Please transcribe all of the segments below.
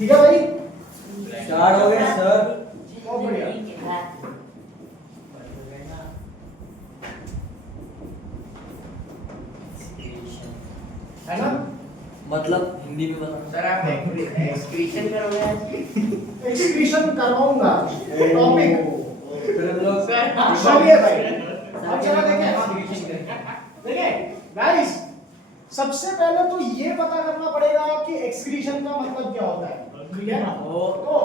ठीक है भाई, स्टार्ट हो गया सर। बहुत बढ़िया। है ना, मतलब हिंदी में बताना सर आप एक्सक्रीशन करोगे आज? एक्सक्रीशन करवाऊंगा टॉपिक। फिर हम लोग चलिए भाई, अब चलो देखिए गाइस, सबसे पहले तो ये पता करना पड़ेगा कि एक्सक्रीशन का मतलब क्या होता है, ठीक है। तो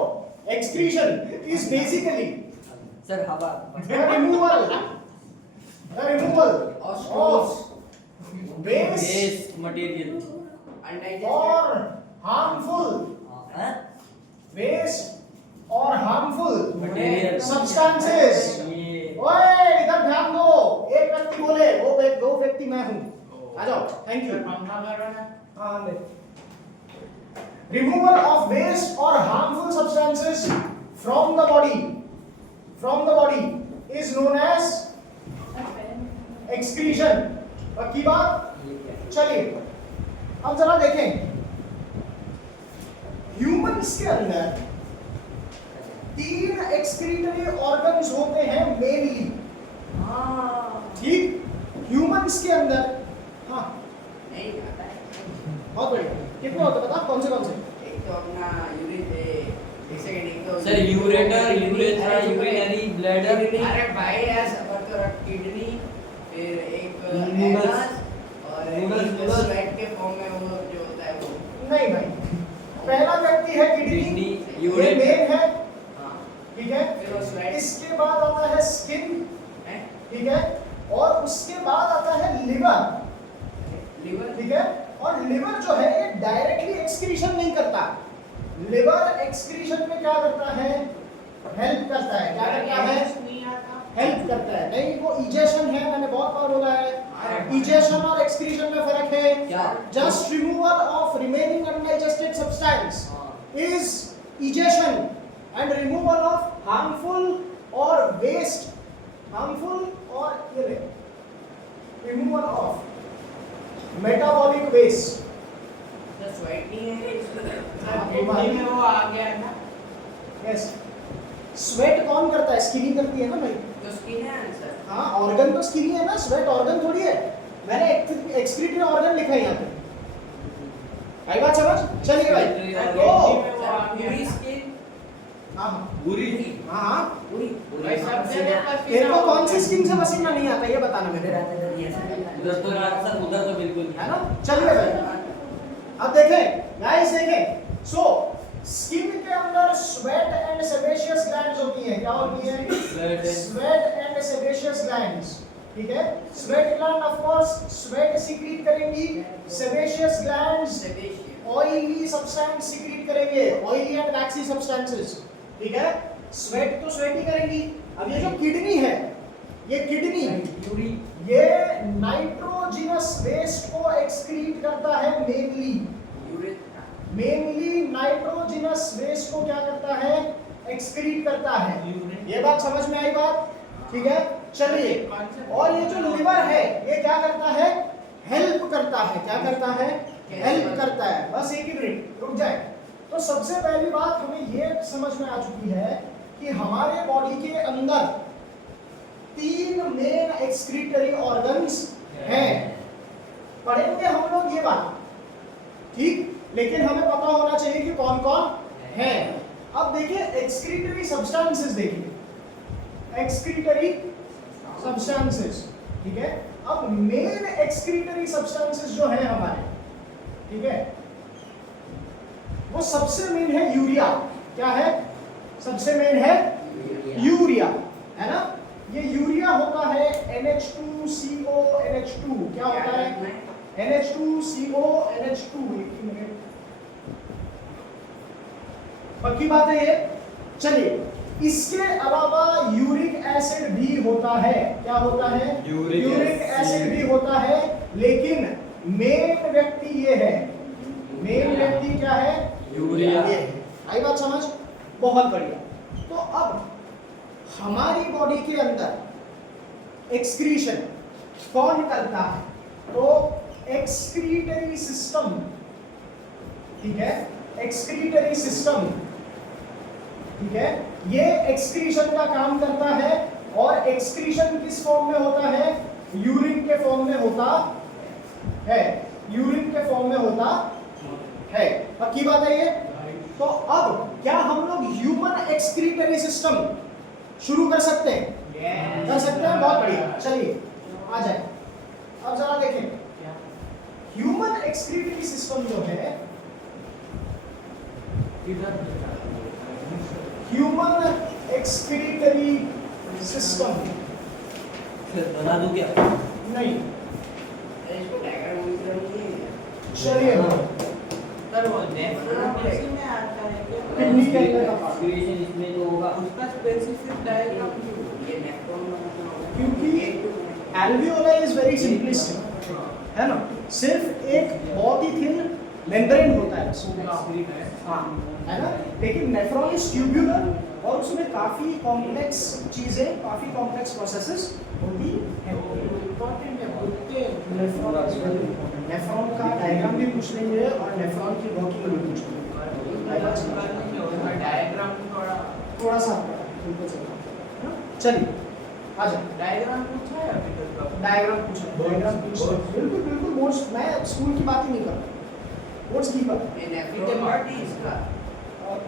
एक्सक्रीशन इज बेसिकली सर हवा रिमूवल ऑफ वेस्ट मटेरियल और हार्मफुल वेस्ट और हार्मफुल मटेरियल सब्सटेंसेस। ओए इधर ध्यान दो, एक व्यक्ति बोले, वो दो व्यक्ति मैं हूं, आ जाओ, थैंक यू। हाँ, रिमूवल ऑफ वेस्ट और harmful substances from the body is known as excretion. पक्की बात। चलिए अब जरा देखें, ह्यूमंस के अंदर 3 एक्सक्रीटरी ऑर्गन्स होते हैं मेनली, ठीक। ह्यूमंस के अंदर, हाँ नहीं आता है। बहुत बढ़िया, कितने होते हैं बता, कौन से? एक तो अपना यूरिन है, एक सेकंड, एक तो sir ureter, urethra, urinary bladder. अरे भाई यार सबर तो रख, किडनी, फिर एक नूडल्स। एनस और एक स्वेट के फॉर्म में वो जो होता है वो। नहीं भाई, पहला व्यक्ति है किडनी, किडनी, ये यूरेटर। मेन है, हाँ, ठीक है। फिर वो स्वेट इसके बाद आता है स्किन, है, ठीक है, और उसके बाद आता है लिवर, लिवर, ठीक है। और लिवर जो है ये डायरेक्टली एक्सक्रीशन नहीं करता, लिवर एक्सक्रीशन में क्या करता है, हेल्प करता है। क्या करता है? हेल्प करता है। नहीं, वो इजेशन है, मैंने बहुत बार बोला है, इजेशन और एक्सक्रीशन में फर्क है क्या? Just removal of remaining undigested substance is egestion and removal of harmful और वेस्ट, हार्मफुल और ये रिमूवल ऑफ मेटाबॉलिक वेस्ट। तो स्वेट नहीं है हाँ, किडनी में वो आ गया ना, यस, स्वेट कौन करता है? स्किन ही करती है ना भाई। तो स्किन है आंसर। हाँ, ऑर्गन तो स्किन ही है ना, स्वेट ऑर्गन थोड़ी है। मैंने एक्सक्रीटरी ऑर्गन लिखा है यहाँ पे, आई बात समझ? चलिए भाई, तो पूरी स्किन, हाँ पूरी हाँ, पूरी भाई सब जगह तेरे को कौन सी स्किन से पसीना नहीं आता ये बताना मेरे उधर तो सर, उधर तो बिल्कुल है ना। चलिए भाई, अब देखें गाइस, देखें, सो स्किन के अंदर स्वेट एंड सेबेशियस ग्लैंड्स होती हैं। क्या होती हैं? स्वेट एंड सेबेशियस ग्लैंड्स, ठीक है। Sweat gland of course sweat secrete करेंगी, sebaceous glands oily substance secrete करेंगे, ऑयली एंड वैक्सी सब्सटेंसेस, ठीक है। स्वेट तो स्वेट ही करेंगी। अब ये जो किडनी है, ये किडनी ये नाइट्रोजिनस वेस्ट को एक्सक्रीट करता है मेनली नाइट्रोजिनस वेस्ट को क्या करता है? एक्सक्रीट करता है। ये बात समझ में आई बात? ठीक है, चलिए। और ये जो लिवर है ये क्या करता है? हेल्प करता है। क्या करता है? हेल्प करता है। बस एक ही मिनट रुक जाए। तो सबसे पहली बात हमें ये समझ में आ चुकी है कि हमारे बॉडी के अंदर 3 मेन एक्सक्रीटरी ऑर्गन्स हैं। पढ़ेंगे हम लोग ये बात, ठीक, लेकिन हमें पता होना चाहिए कि कौन कौन है। अब देखिए एक्सक्रीटरी सब्सटेंसेस, देखिए एक्सक्रीटरी सब्सटेंसेस, ठीक है। अब मेन एक्सक्रीटरी सब्सटेंसेस जो है हमारे, ठीक है, वो सबसे मेन है यूरिया। क्या है? सबसे मेन है यूरिया, है ना। ये यूरिया होता है NH2CO NH2। क्या होता है? NH2CO NH2। एक मिनट, पक्की बात है ये। चलिए, इसके अलावा यूरिक एसिड भी होता है। क्या होता है? यूरिक एसिड भी होता है, लेकिन मेन व्यक्ति ये है। मेन व्यक्ति क्या है? यूरिया। ये है। आई बात समझ? बहुत बढ़िया। तो अब हमारी बॉडी के अंदर एक्सक्रीशन कौन करता है? तो एक्सक्रीटरी सिस्टम, ठीक है, एक्सक्रीटरी सिस्टम, ठीक है, ये एक्सक्रीशन का काम करता है और एक्सक्रीशन किस फॉर्म में होता है? यूरिन के फॉर्म में होता है, यूरिन के फॉर्म में होता है। पक्की बात है ये? तो अब क्या हम लोग ह्यूमन एक्सक्रीटरी सिस्टम शुरू कर सकते हैं? कर सकते हैं, बहुत बढ़िया। चलिए आ जाए, अब जरा देखें ह्यूमन एक्सक्रीटरी सिस्टम जो है, ह्यूमन एक्सक्रीटरी सिस्टम बना दूं क्या? नहीं, इसको डायग्राम में करेंगे। चलिए सर वो नेफ्रोलॉजी में आता है क्या? किडनी के अंदर का पार्ट, एक्सक्रीशन इसमें तो होगा। उसका स्पेसिफिक डायग्राम ये नेफ्रॉन में क्योंकि एल्वियोलाई इज वेरी सिंपलिस्टिक, है ना, सिर्फ एक बहुत ही थिन मेम्ब्रेन होता है उसमें, हाँ, है ना, लेकिन नेफ्रॉन इज ट्यूब्यूलर और उसमें काफी कॉम्प्लेक्स चीजें, काफी कॉम्प्लेक्स प्रोसेसेस होती हैं। इम्पोर्टेंट है बुद्धे nephron is very important, nephron का डायग्राम भी पूछ लेंगे और नेफ्रॉन की वर्किंग भी पूछ लेंगे। डायग्राम थोड़ा सा बिल्कुल सही, है ना? चलिए आ जाओ, डायग्राम पूछा है अभी तक? डायग्राम पूछो, डायग्राम पूछो, बिल्कुल बिल्कुल बोर्ड्स, मैं स्कूल की बात ही नहीं कर रहा, बोर्ड्स की बात, ये नेफ्रॉन पार्ट ही इसका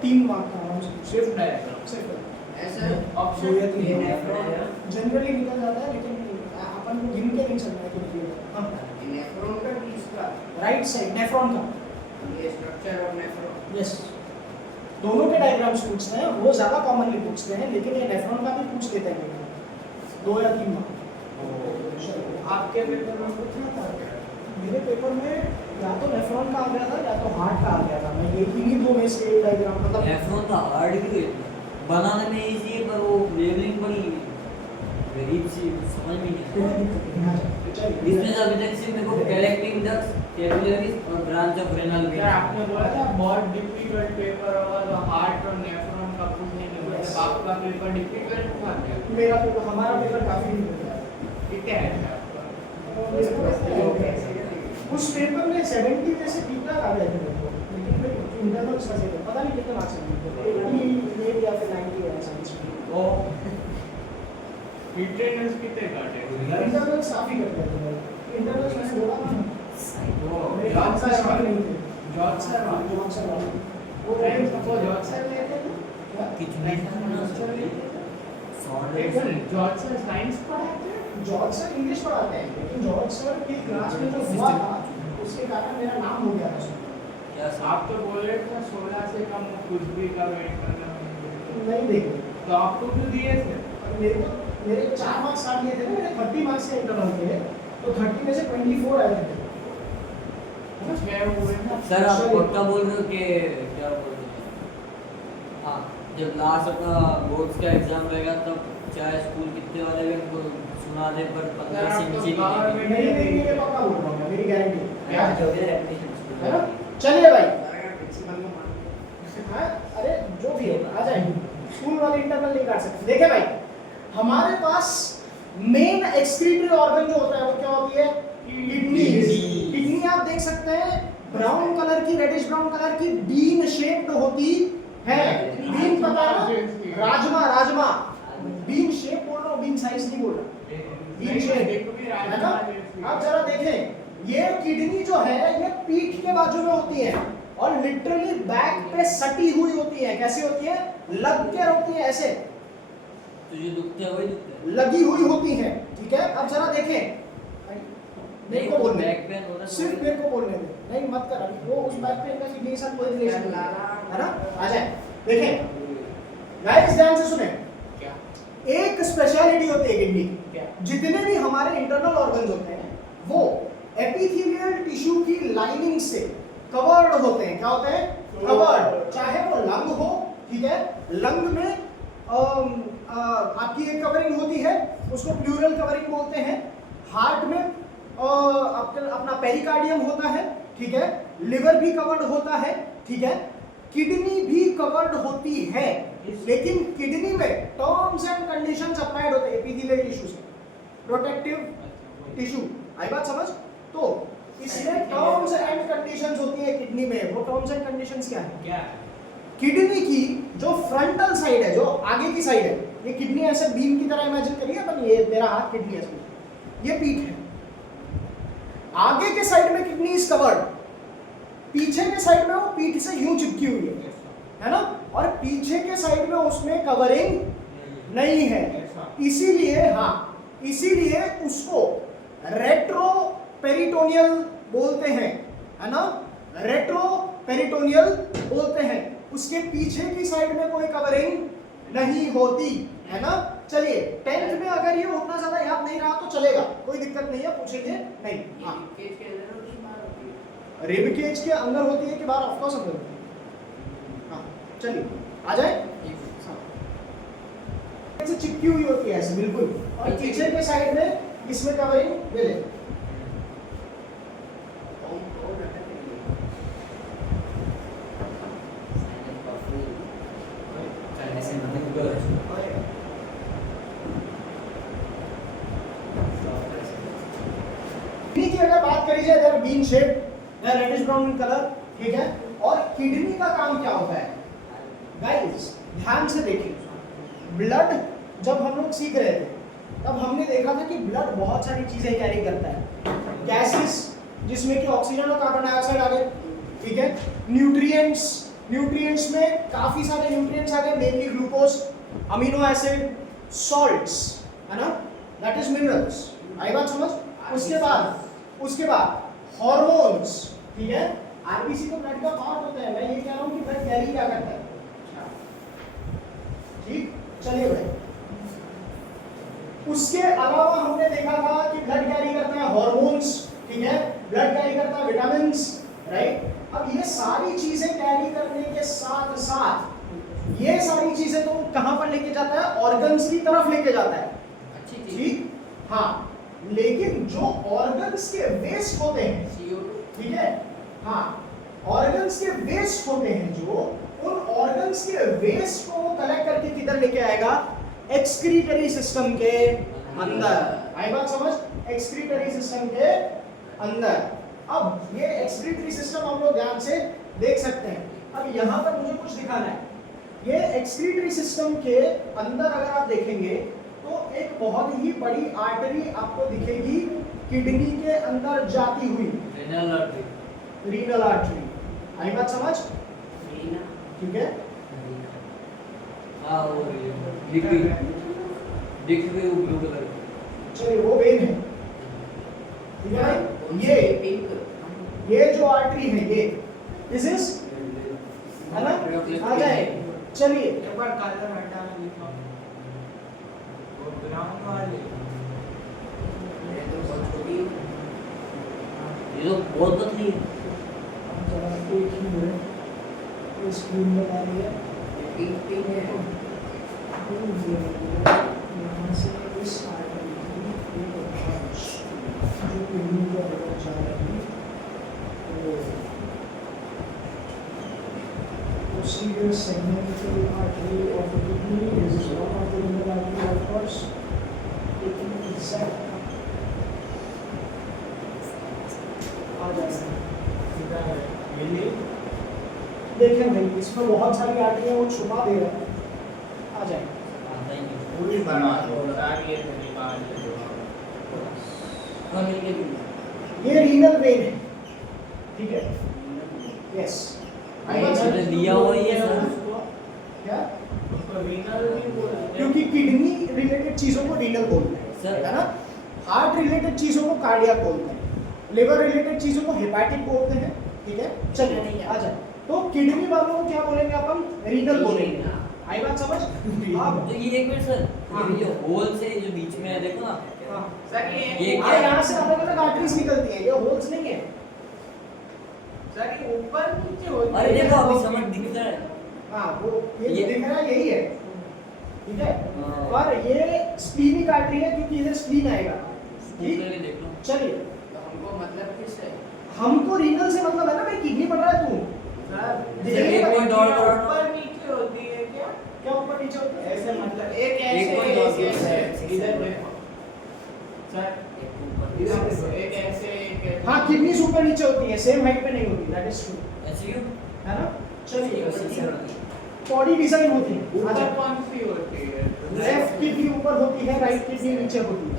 3 मार्क का आराम से सिर्फ डायग्राम सिर्फ ऐसा ऑप्शन ये नेफ्रॉन है। जनरली निकल जाता है, लेकिन अपन को गिन के नहीं चलना है कि हाँ, ये नेफ्रॉन का भी इसका राइट साइड नेफ्रॉन का, ये स्ट्रक्चर ऑफ नेफ्रॉन। यस, दोनों के डायग्राम्स पूछते हैं, वो ज्यादा कॉमनली पूछते हैं, लेकिन ये नेफ्रॉन का भी पूछ लेते हैं 2 या 3 मार्क। आपके पेपर में पूछना था क्या? मेरे पेपर में या तो नेफ्रॉन का आ गया था या तो हार्ट का आ गया था, मैं एक ही 2 में से एक डायग्राम मतलब नेफ्रॉन का हार्ड क्यों है? बनाने में इजी है पर वो लेवलिंग बड़ी गरीब सी, समझ में नहीं आता। इसमें से अभी तक सिर्फ मेरे को कलेक्टिंग डक्ट्स, कैपिलरीज और ब्रांच ऑफ रेनल सर आपने बोला था बहुत डिफिकल्ट पेपर होगा तो हार्ट और नेफ्रॉन का पूछने के लिए आपका पेपर डिफिकल्ट था क्या? मेरा पेपर, हमारा पेपर काफी डिफिकल्ट है। कितना है आपका? उस पेपर में 70 में से ठीक ठाक आ गए थे मेरे को, लेकिन फिर इंटरनल्स का से पता नहीं कितने मार्क्स आए, 88 या फिर 90 है साइंस में। ओ इंटरनल्स कितने काटे? इंटरनल्स काफी कर गए थे, इंटरनल्स मैंने बोला था ना, मेरे जॉर्ज पास सर सवाल नहीं थे, जॉर्ज सर जॉर्ज सर वाले। वो जॉर्ज सर लेते थे? जॉर्ज सर साइंस पढ़ाते हैं? जॉर्ज सर इंग्लिश पढ़ाते हैं, लेकिन जॉर्ज सर की क्लास में जो हुआ था उसके कारण मेरा नाम हो गया था उसमें। क्या सर? आप तो बोल रहे थे 16 से कम कुछ भी का वेट करना नहीं देखे, तो आपको क्यों दिए थे? मेरे 4 मार्क्स काट लिए थे ना, मेरे 30 मार्क्स के इंटरनल थे, तो 30 में से 24 आए थे। मैं हुए ना सर आप पक्का बोल रहे हो कि क्या बोल रहे हो? हाँ, जब लास्ट अपना बोर्ड्स का एग्जाम रहेगा तब चाहे स्कूल कितने वाले भी हमको सुना दे पर 15 से नीचे नहीं नहीं नहीं ये पक्का बोल रहा हूँ मैं, मेरी गारंटी क्या है ना। चलिए भाई, हाँ, अरे जो भी है आ जाएंगे, स्कूल वाले इंटरनल नहीं काट सकते। देखिए भाई, हमारे पास मेन एक्सक्रीटरी ऑर्गन जो होता है वो क्या होती है? किडनी। किडनी आप देख सकते हैं ब्राउन कलर की, रेडिश ब्राउन कलर की बीन शेप्ड होती है। बीन पता है ना, राजमा, राजमा बीन शेप बोल रहा हूँ, बीन साइज नहीं बोल रहा, बीन शेप है ना। आप जरा देखें, ये किडनी जो है ये पीठ के बाजू में होती है और लिटरली बैक पे सटी हुई होती है। कैसी होती है? लग के होती है, ऐसे तो जो दुखते हैं वही दुखते हैं। लगी हुई होती है, ठीक है। अब जरा देखें, मेरे को बोलने बैक पेन हो रहा है, सिर्फ मेरे को बोलने दे, नहीं मत कर अभी, वो उस बैक पेन का किडनी के साथ कोई रिलेशन नहीं है ना। आ जाए, देखें गाइस, ध्यान से सुने, क्या? एक स्पेशलिटी होती है किडनी की। क्या? जितने भी हमारे इंटरनल ऑर्गन्स होते हैं वो एपिथेलियल टिश्यू की लाइनिंग से कवर्ड होते हैं। क्या होते हैं? कवर्ड। चाहे वो लंग हो, ठीक है, लंग में आपकी एक कवरिंग होती है, उसको प्लूरल कवरिंग बोलते हैं। हार्ट में अपना पेरिकार्डियम होता है, ठीक है, लिवर भी कवर्ड होता है, ठीक है, किडनी भी कवर्ड होती है, लेकिन किडनी में टर्म्स एंड कंडीशंस अप्लाइड होते हैं एपिथेलियल टिश्यू से, प्रोटेक्टिव टिश्यू। आई बात समझ? तो इसमें टर्म्स एंड कंडीशंस होती है किडनी में। वो टर्म्स एंड कंडीशंस क्या है? क्या? किडनी की जो फ्रंटल साइड है, जो आगे की साइड है, ये किडनी ऐसे बीम की तरह इमेजिन करिए अपन, ये मेरा हाथ किडनी है, ये पीठ है, आगे के साइड में किडनी इज कवर्ड, पीछे के साइड में वो पीठ से यूं चिपकी हुई है ना, और पीछे के साइड में उसमें कवरिंग नहीं है, इसीलिए हाँ, इसीलिए उसको रेट्रो पेरिटोनियल बोलते हैं, है ना, रेट्रो पेरिटोनियल बोलते हैं। उसके पीछे की साइड में कोई कवरिंग नहीं होती, है ना। चलिए 10th में अगर ये उतना ज्यादा याद नहीं रहा तो चलेगा, कोई दिक्कत नहीं है, पूछेंगे नहीं। हाँ, रिब केज के अंदर होती है कि बाहर? ऑफ कोर्स अंदर होती है। हाँ चलिए आ जाए। ऐसे चिपकी हुई होती है ऐसे बिल्कुल, और पीछे के साइड में इसमें कवरिंग मिले। किडनी की अगर बात करी जाए, they're bean shape, they're reddish brown in colour, ठीक है। और किडनी का काम क्या होता है गाइस, ध्यान से देखिए। ब्लड जब हम लोग सीख रहे थे तब हमने देखा था कि ब्लड बहुत सारी चीजें कैरी करता है, गैसेस जिसमें कि ऑक्सीजन और कार्बन डाइऑक्साइड आ गए, ठीक है। न्यूट्रिएंट्स, न्यूट्रिएंट्स में काफी सारे न्यूट्रिएंट्स आ गए, mainly glucose, amino acid, salts, है ना, दैट इज मिनरल्स। आई बात समझ? उसके बाद हार्मोन्स, ठीक है। आरबीसी तो ब्लड का पार्ट होता है, मैं ये कह रहा हूं कि ब्लड कैरी क्या करता है, ठीक। चलिए भाई, उसके अलावा हमने देखा था कि ब्लड कैरी करता है हार्मोन्स, ठीक है, ब्लड कैरी करता है विटामिन्स, राइट। अब ये सारी चीजें कैरी करने के साथ साथ ये सारी चीजें तो कहां पर लेके जाता है? ऑर्गन्स की तरफ लेके जाता है, ठीक। हाँ, लेकिन जो ऑर्गन्स के वेस्ट होते हैं, ठीक है, हाँ, ऑर्गन्स के वेस्ट होते हैं, जो उन ऑर्गन्स के वेस्ट को वो कलेक्ट करके किधर लेके आएगा? एक्सक्रीटरी सिस्टम के अंदर। आई बात समझ? एक्सक्रीटरी सिस्टम के अंदर। अब ये एक्सक्रीटरी सिस्टम हम लोग ध्यान से देख सकते हैं। अब यहाँ पर मुझे कुछ दिखाना है। ये एक्सक्रीटरी सिस्टम के अंदर अगर आप देखेंगे तो एक बहुत ही बड़ी आर्टरी आपको दिखेगी किडनी के अंदर जाती हुई, रीनल आर्टरी। Renal artery. आई बात समझ? ठीक है। हाँ, वो लिक्विड वो ब्लू कलर की। चलिए वो वेन है, ठीक है भाई। ये जो आर्टरी है ये दिस इज, है ना, आ जाए। चलिए एक बार कलर हटाना दिखाओ, वो ब्राउन वाले, ये तो बहुत पतली है। हम जरा एक ही मिनट इस स्क्रीन में आ रही है, यहाँ से इस आर्टरी की एक ब्रांच जो किडनी के अंदर जा रही है, posterior segmental artery of the kidney is one of the renal artery, of course, taking exact आ जाएगा। देखें भाई, इसमें बहुत सारी आर्टरी है, वो छुपा दे रहा है, आ जाएगा। आता ही नहीं। पूरी बना दो, सारी ये निकाल दो। हाँ, मिल गई। ये रीनल वेन है, ठीक है, यस। मैंने दिया हुआ ही है सर। क्या? उसको रीनल भी बोलते हैं, क्योंकि किडनी रिलेटेड चीजों को रीनल बोलते हैं, सर। है ना। हार्ट रिलेटेड चीजों को कार्डियक बोलते हैं, लिवर रिलेटेड चीजों को हेपाटिक बोलते हैं, ठीक है। चलिए आ जाए। तो किडनी वालों को क्या बोलेंगे अपन? रीनल बोलेंगे। आई बात समझ? अब तो ये एक मिनट सर, हाँ। ये होल से जो बीच में है देखो ना, हाँ, सर ये ये क्या? यहाँ से अलग अलग आर्टरीज निकलती हैं, ये होल्स नहीं है। सर ये ऊपर नीचे होती है। अरे देखो अभी समझ दिखता है। हाँ, वो ये ये- दिख रहा है, यही है, ठीक है। हाँ। और ये स्प्लीनिक आर्टरी है क्योंकि इधर स्प्लीन आएगा, ठीक। करके देख लो। चलिए, तो हमको मतलब किससे? हमको रीनल से मतलब है ना भाई, किडनी पढ़ रहा है तू। सर ये एक पॉइंट और करो। ऊपर नीचे होती है क्या? क्या ऊपर नीचे होता है? ऐसे मतलब एक एक ऐसे point और एक ऐसे ऐसे। इधर देखो सर, एक ऊपर एक ऐसे एक हाँ किडनीज ऊपर नीचे होती है, सेम हाइट पे नहीं होती, दैट इज ट्रू, ऐसे क्यों? है ना? चलिए ऐसे बॉडी डिजाइन होती है, ऊपर अच्छा कौन सी होती है? लेफ्ट किडनी ऊपर होती है, राइट किडनी नीचे होती है।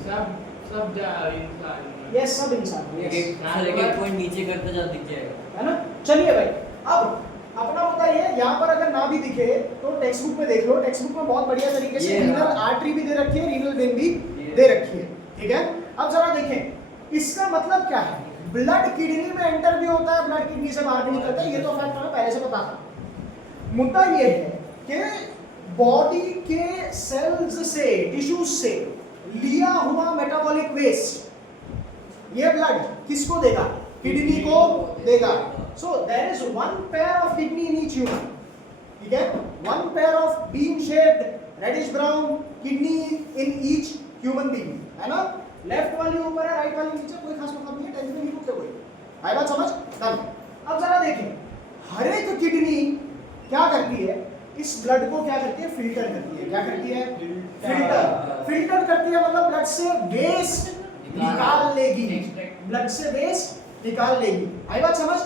सब इंसान यस सब इंसान, एक yes, एक पॉइंट नीचे करते जा दिख जाएगा। है ना? चलिए भाई, अब अपना होता है यहाँ पर अगर ना भी दिखे तो टेक्स्ट बुक में देख लो, टेक्स्ट बुक में बहुत बढ़िया तरीके से ये रीनल हाँ। आर्टरी भी दे रखी है, रीनल वेन भी ये। दे रखी है, ठीक है? अब जरा देखें इसका मतलब क्या है, ब्लड किडनी में एंटर भी होता है, ब्लड किडनी से बाहर भी निकलता है, ये तो फैक्ट हमें पहले से पता था। मुद्दा ये है कि बॉडी के सेल्स से, टिश्यूज से लिया हुआ मेटाबॉलिक वेस्ट ये ब्लड किसको देगा? किडनी को देगा। So there is one pair of kidney in each human, ठीक है? One pair of bean shaped reddish brown kidney in each human being, है ना? लेफ्ट वाली ऊपर है, राइट वाली नीचे, कोई खास मतलब नहीं है, टेंशन नहीं लेते कोई। आई बात समझ? डन। अब जरा देखें, हर एक किडनी क्या करती है, इस ब्लड को क्या करती है? फिल्टर करती है। क्या करती है? फिल्टर करती है, मतलब ब्लड से वेस्ट निकाल लेगी, ब्लड से वेस्ट निकाल लेगी। आई बात समझ?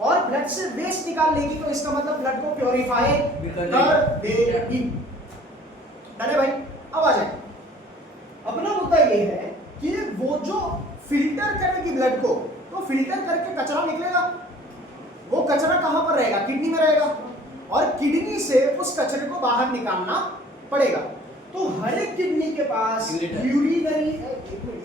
और ब्लड से वेस्ट निकाल लेगी तो इसका मतलब ब्लड को प्योरीफाई कर देगी। डन है भाई? अब आ जाए, अपना मुद्दा ये है कि वो जो फिल्टर करेगी ब्लड को, तो फिल्टर करके कचरा निकलेगा, वो कचरा कहां पर रहेगा? किडनी में रहेगा, और किडनी से उस कचरे को बाहर निकालना पड़ेगा। तो हर एक किडनी के पास यूरिनरी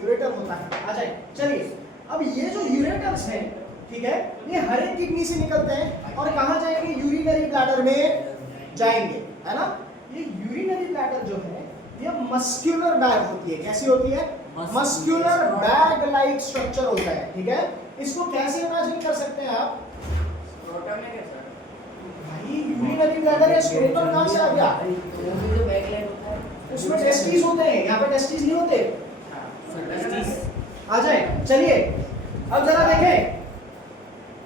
यूरेटर होता है। आ जाए, चलिए अब ये जो यूरेटर्स हैं, ठीक है, ये हर एक किडनी से निकलते हैं और कहां जाएंगे? यूरिनरी ब्लैडर में जाएंगे, है ना? ये यूरिनरी ब्लैडर जो है ये मस्कुलर बैग होती है। कैसी होती है? मस्कुलर बैग लाइक स्ट्रक्चर होता है, ठीक है? इसको कैसे इमेजिन कर सकते हैं आप? स्क्रोटम में कैसा? भाई यूरिनरी ब्लैडर है, स्क्रोटम कहां से आ गया? वो भी जो बैकलाइन होता है उसमें टेस्टिस होते हैं, यहाँ पे टेस्टिस नहीं होते। आ जाए, चलिए अब जरा देखें,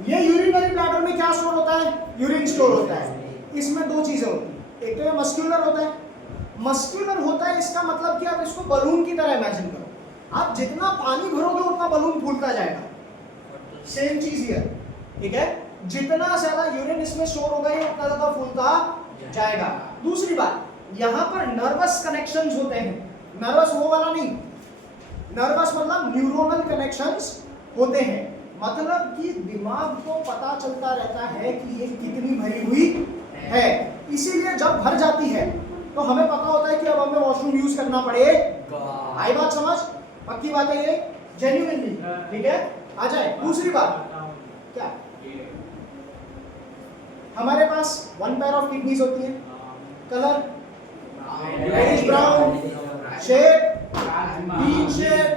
ये यूरिनरी ब्लैडर में क्या स्टोर होता है? यूरिन स्टोर होता है। इसमें दो चीजें होती हैं, एक तो ये मस्कुलर होता है। मस्कुलर होता है इसका मतलब कि आप इसको बलून की तरह इमेजिन करो, आप जितना पानी भरोगे उतना बलून फूलता जाएगा। सेम चीज हियर, ठीक है? जितना ज्यादा यूरिन इसमें स्टोर होगा ये उतना ज्यादा फूलता जाएगा। दूसरी बात, यहाँ पर नर्वस कनेक्शंस होते हैं, नर्वस वो वाला नहीं, नर्वस मतलब न्यूरोनल कनेक्शंस होते हैं, मतलब कि दिमाग को पता चलता रहता है कि ये कितनी भरी हुई है। इसीलिए जब भर जाती है तो हमें पता होता है कि अब हमें वॉशरूम यूज करना पड़ेगा। आई बात समझ? पक्की बात है ये, जेन्युइनली, ठीक है? आ जाए, दूसरी बात क्या, हमारे पास वन पेयर ऑफ किडनीज होती है, colour reddish brown, shape bean shape,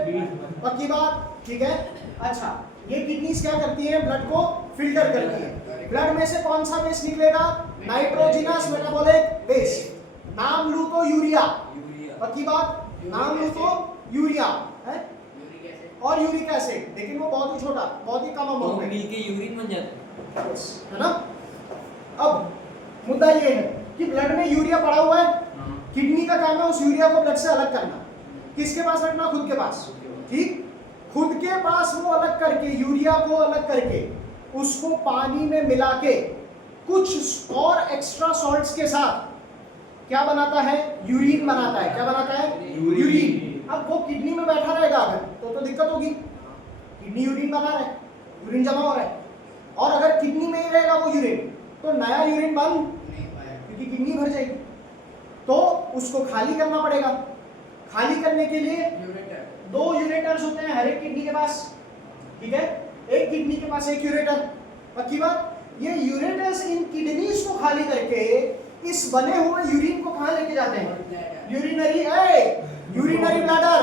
पक्की बात, ठीक है? अच्छा, ये किडनीज क्या करती हैं? ब्लड को फिल्टर करती है। ब्लड में से कौन सा वेस्ट निकलेगा? Nitrogenous metabolic waste. नाम लूं तो यूरिया, पक्की बात, नाम लूं तो यूरिया है, और यूरिक एसिड, लेकिन वो बहुत ही छोटा, बहुत ही कम अमाउंट में मिलके यूरिन बन जाता है ना? अब मुद्दा ये है कि ब्लड में यूरिया पड़ा हुआ है, किडनी का काम है उस यूरिया को ब्लड से अलग करना। किसके पास रखना? खुद के पास, ठीक? खुद के पास वो अलग करके, यूरिया को अलग करके, उसको पानी में मिला के कुछ और एक्स्ट्रा सॉल्ट्स के साथ क्या बनाता है? यूरिन बनाता है। क्या बनाता है? यूरिन। अब वो किडनी में बैठा रहेगा अगर तो दिक्कत होगी, किडनी यूरिन बना रहा है, यूरिन जमा हो रहा है, और अगर किडनी में ही रहेगा वो यूरिन तो नया यूरिन बन नहीं पाएगा क्योंकि किडनी भर जाएगी, तो उसको खाली करना पड़ेगा। खाली करने के लिए दो यूरेटर्स होते हैं हर एक किडनी के पास, ठीक है? एक किडनी के पास एक यूरेटर, पक्की बात? ये यूरेटर्स इन किडनीज को खाली करके इस बने हुए यूरिन को कहां लेके जाते हैं? Urinary bladder.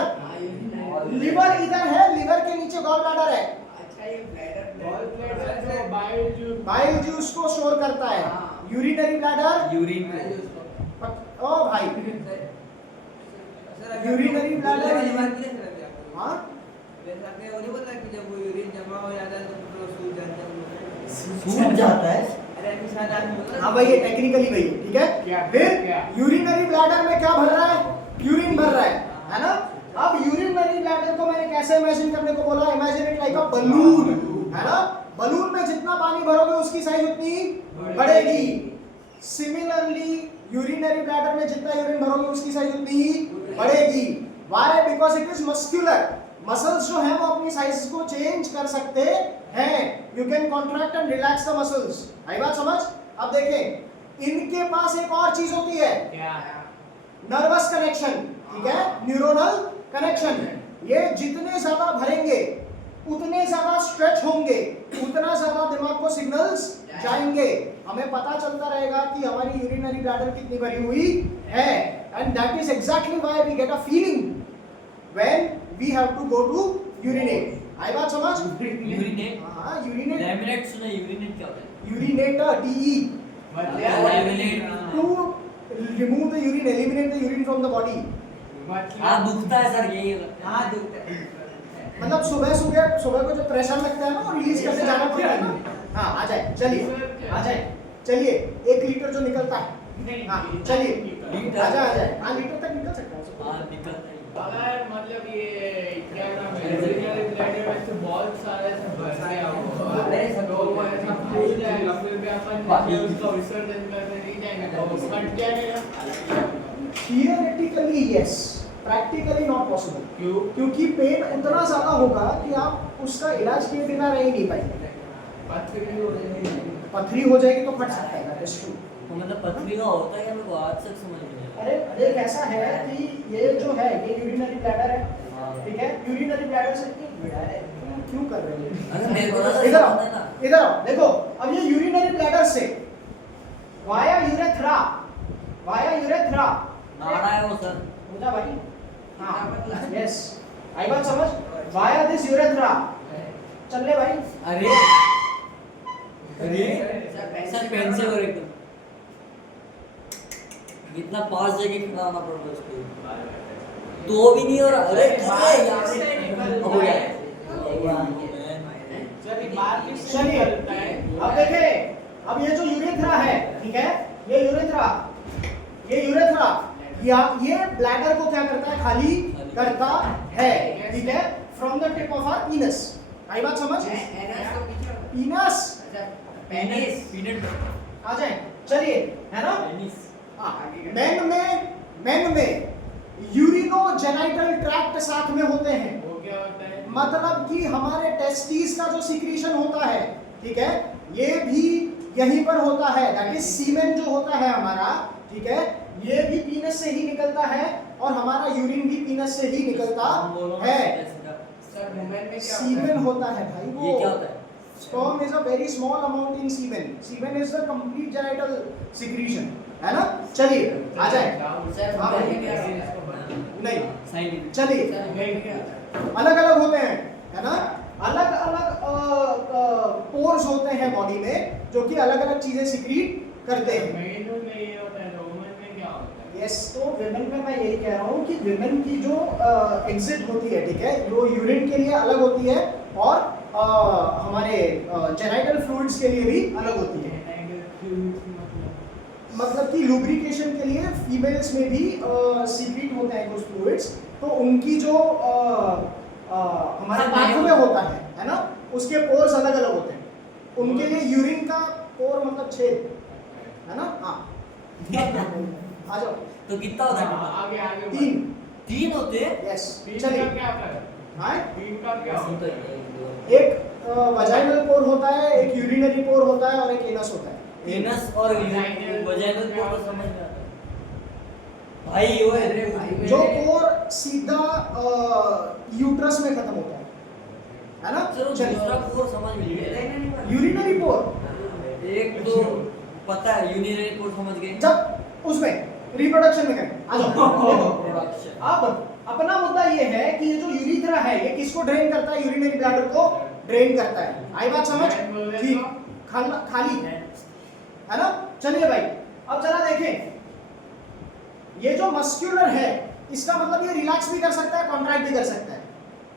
लिवर इधर है, लिवर के नीचे गॉल ब्लैडर है। अच्छा, ये ब्लैडर गॉल ब्लैडर जो बाइल जूस को स्टोर करता है। यूरिनरी ब्लैडर, यूरिन ओ भाई, यूरिनरी ब्लैडर, हाँ सूख जाता है। हाँ भाई, ये टेक्निकली भाई, ठीक है? क्या? फिर यूरिनरी ब्लैडर में क्या भर रहा है? यूरिन भर रहा है ना? अब यूरिनरी ब्लैडर को मैंने कैसे इमेजिन करने को बोला, imagine it like a balloon, है ना। बलून में जितना पानी भरोगे उसकी साइज उतनी बढ़ेगी। सिमिलरली यूरिनरी ब्लैडर में जितना यूरिन भरोगे उसकी साइज उतनी ही बढ़ेगी। Why? Because it is muscular. Muscles जो है वो अपनी साइज को चेंज कर सकते हैं। You can contract and relax the muscles. आई बात समझ? अब देखें, इनके पास एक और चीज होती है, क्या है? नर्वस कनेक्शन, ठीक है, न्यूरोनल कनेक्शन। ये जितने ज्यादा भरेंगे उतने ज्यादा स्ट्रेच होंगे, उतना ज्यादा दिमाग को सिग्नल्स जाएंगे। हमें पता चलता रहेगा कि हमारी यूरिनरी ब्लैडर कितनी भरी हुई है। And that is exactly why we get a feeling when we have to go to urinate. आई बात समझ? यूरिनेट, हाँ, यूरिनेट, लैमिनेट सुना, यूरिनेट क्या होता है? यूरिनेटर, टीई, laminate to remove the urine, eliminate the urine from the body. हाँ दुखता है सर, यही लगता है। हाँ दुखता है। मतलब सुबह को जब प्रेशर लगता है ना, वो रिलीज करके जाना पड़ता है ना। हाँ, आ जाए, चलिए आ जाए, चलिए 1 लीटर जो निकलता है, हाँ चलिए लीटर? आ जाए, हाँ लीटर तक निकल सकता है। हाँ निकलता है। अगर मतलब ये क्या नाम है, यूरिनरी ब्लैडर में से बहुत सारे से भर गया हो, तो वो ऐसा फूल जाएगा, फिर भी अपन जैसे उसका विसर्जन करने नहीं जाएंगे तो वो कट जाएगा। Theoretically yes, practically not possible. क्यों? क्योंकि पेन उतना ज्यादा होगा कि आप उसका इलाज किए बिना रह ही नहीं पाएंगे। पथरी हो जाएगी। पथरी हो जाएगी तो फट सकता है, दैट इज ट्रू। तो मतलब पथरी का होता है, मेरे को आज तक समझ नहीं आया। अरे एक ऐसा है कि ये जो है ये यूरिनरी ब्लैडर है, हाँ। ठीक है। यूरिनरी ब्लैडर से क्यों कर रहे अरे हो? मेरे को तो इधर समझ आओ, है ना। इधर आओ, देखो अब ये यूरिनरी ब्लैडर से वाया यूरेथ्रा, वाया यूरेथ्रा नाड़ा है वो सर। मुझा भाई, हाँ यस, आई बात समझ? वाया दिस यूरेथ्रा, चल ले भाई। अरे सर पेन से और एकदम इतना पास जाके खड़ा होना पड़ रहा है उसको, तो भी नहीं हो रहा। अरे हो गया। चलिए अब देखें, अब ये जो यूरेथ्रा है, ठीक है, ये यूरेथ्रा, ये ब्लैडर को क्या करता है? खाली करता है, ठीक है, from the tip of our penis. आई बात समझ? पीनस, पीनट आ जाए, चलिए, है ना। मेन में यूरिनोजेनिटल ट्रैक्ट साथ में होते हैं। वो क्या होता है? मतलब कि हमारे टेस्टिस का जो सिक्रीशन होता है, ठीक है, ये भी यहीं पर होता है। दैट इज सीमेन जो होता है हमारा, ठीक है, ये भी पीनस से ही निकलता है और हमारा यूरिन भी पीनस से ही निकलता है। सर वुमेन में क्या सीमेन होता है भाई वो। ये क्या होता है? Sperm is a very small amount in semen. Semen is the complete genital secretion, है ना। चलिए आ जाए, सर हाँ वुमेन भाई। में क्या होता है? नहीं, साइंटिफिक। चलिए सर वुमेन में क्या होता है? अलग अलग होते हैं, है ना। अलग अलग पोर्स होते हैं बॉडी में जो कि अलग अलग चीजें सिक्रीट करते हैं। मेन में ये होता है, तो वुमेन में क्या होता है? यस, तो विमेन में मैं यही कह रहा हूँ कि विमेन की जो एग्जिट होती है, ठीक है, वो यूरिन के लिए अलग होती है और हमारे जेनाइटल फ्लूइड्स के लिए भी अलग होती है। मतलब कि लुब्रिकेशन के लिए फीमेल्स में भी सीक्रेट होते हैं कुछ फ्लूइड्स, तो उनकी जो हमारा पाथवे होता है ना, उसके पोर्स अलग अलग होते हैं। उनके लिए यूरिन का पोर मतलब छेद, है ना। हाँ आ जाओ। तो कितना होता है? आगे 3 होते हैं। यस, तीन चलिए। का क्या कर? हाँ, तीन का क्या होता है? एक वजाइनल पोर होता है, एक यूरिनरी पोर होता है और एक एनस होता है। एनस और वजाइनल पोर तो समझ में आता है भाई। वो है जो पोर सीधा यूट्रस में खत्म होता है ना। चलो चलिए, दूसरा पोर समझ में नहीं आया। यूरिनरी पोर एक तो पता है, यूरिनरी पोर समझ गए। जब उसमें रिप्रोडक्शन में करें, आ जाओ। देखो, प्रोडक्शन। अब अपना मुद्दा ये है कि ये जो यूरिथ्रा है ये किसको ड्रेन करता है? यूरिनरी ब्लैडर को ड्रेन करता है। आई बात समझ? ठीक, खाली है ना। चलिए भाई, अब जरा देखें, ये जो मस्क्यूलर है इसका मतलब ये रिलैक्स भी कर सकता है, कॉन्ट्रैक्ट भी कर सकता है,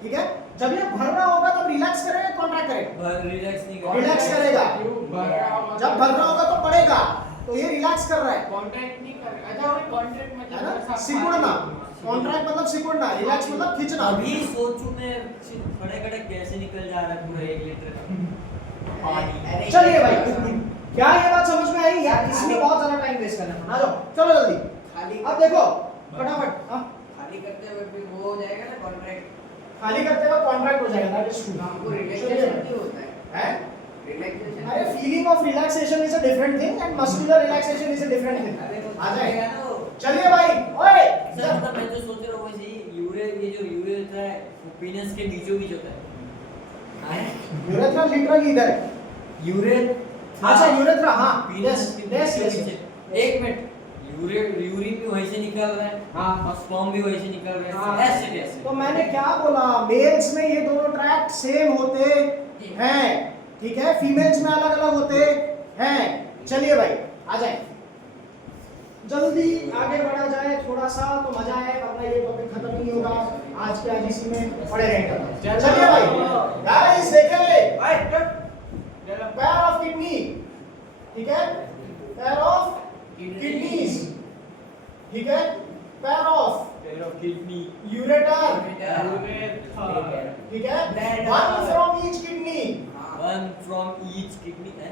ठीक है। जब ये भर रहा होगा तब रिलैक्स करेगा, कॉन्ट्रैक्ट करेगा? रिलैक्स नहीं कर रिलैक्स करेगा। क्यों भर रहा होगा? जब भर रहा होगा तो पड़ेगा, तो ये रिलैक्स कर रहा है, कॉन्ट्रैक्ट नहीं कर रहा। अच्छा वो कॉन्ट्रैक्ट है मतलब ना? ऐसा सिकुड़ना, कॉन्ट्रैक्ट मतलब सिकुड़ना, रिलैक्स मतलब खींचना। अभी सोचूं मैं खड़े खड़े कैसे निकल जा रहा है पूरा 1 लीटर पानी। चलिए भाई, क्या ये बात समझ में आई यार? इसमें बहुत ज्यादा टाइम वेस्ट करना है। आ जाओ, चलो जल्दी। खाली अब देखो फटाफट, हाँ खाली करते हुए भी वो हो जाएगा ना कॉन्ट्रैक्ट। खाली करते वक्त कॉन्ट्रैक्ट हो जाएगा, दैट इज ट्रू। हमको रिलैक्सेशन नहीं होता है। हैं? रिलैक्सेशन अरे feeling of relaxation is a different thing and muscular relaxation is a different thing. आ जाए, चलिए भाई, ओए सर मतलब मैं जो सोच रहा हूँ वैसे ही ये जो यूरे होता है वो पीनस के बीचों बीच होता है। यूरेथ्रा लिटरली इधर है। यूरे अच्छा यूरेथ्रा, हाँ पीनस यस के यस बीचों यस। बीच। एक मिनट, यूरिन भी वहीं से निकल रहा है, हाँ। और स्पर्म भी वहीं से निकल रहा हाँ। है, ऐसे कैसे? तो मैंने क्या बोला, मेल्स में ये दोनों ट्रैक्ट सेम होते हैं, ठीक है, फीमेल्स में अलग अलग होते हैं। चलिए भाई आ जाए, जल्दी आगे बढ़ा जाए थोड़ा सा तो मजा आए, वरना ये टॉपिक खत्म नहीं होगा आज के आज इसी में पड़े रहेंगे। चलिए भाई गाइस देखेंगे, पैर ऑफ किडनी, ठीक है, पैर ऑफ किडनीज, ठीक है, pair of kidney ureter, urethra ठीक है, one from each kidney, one from each kidney है।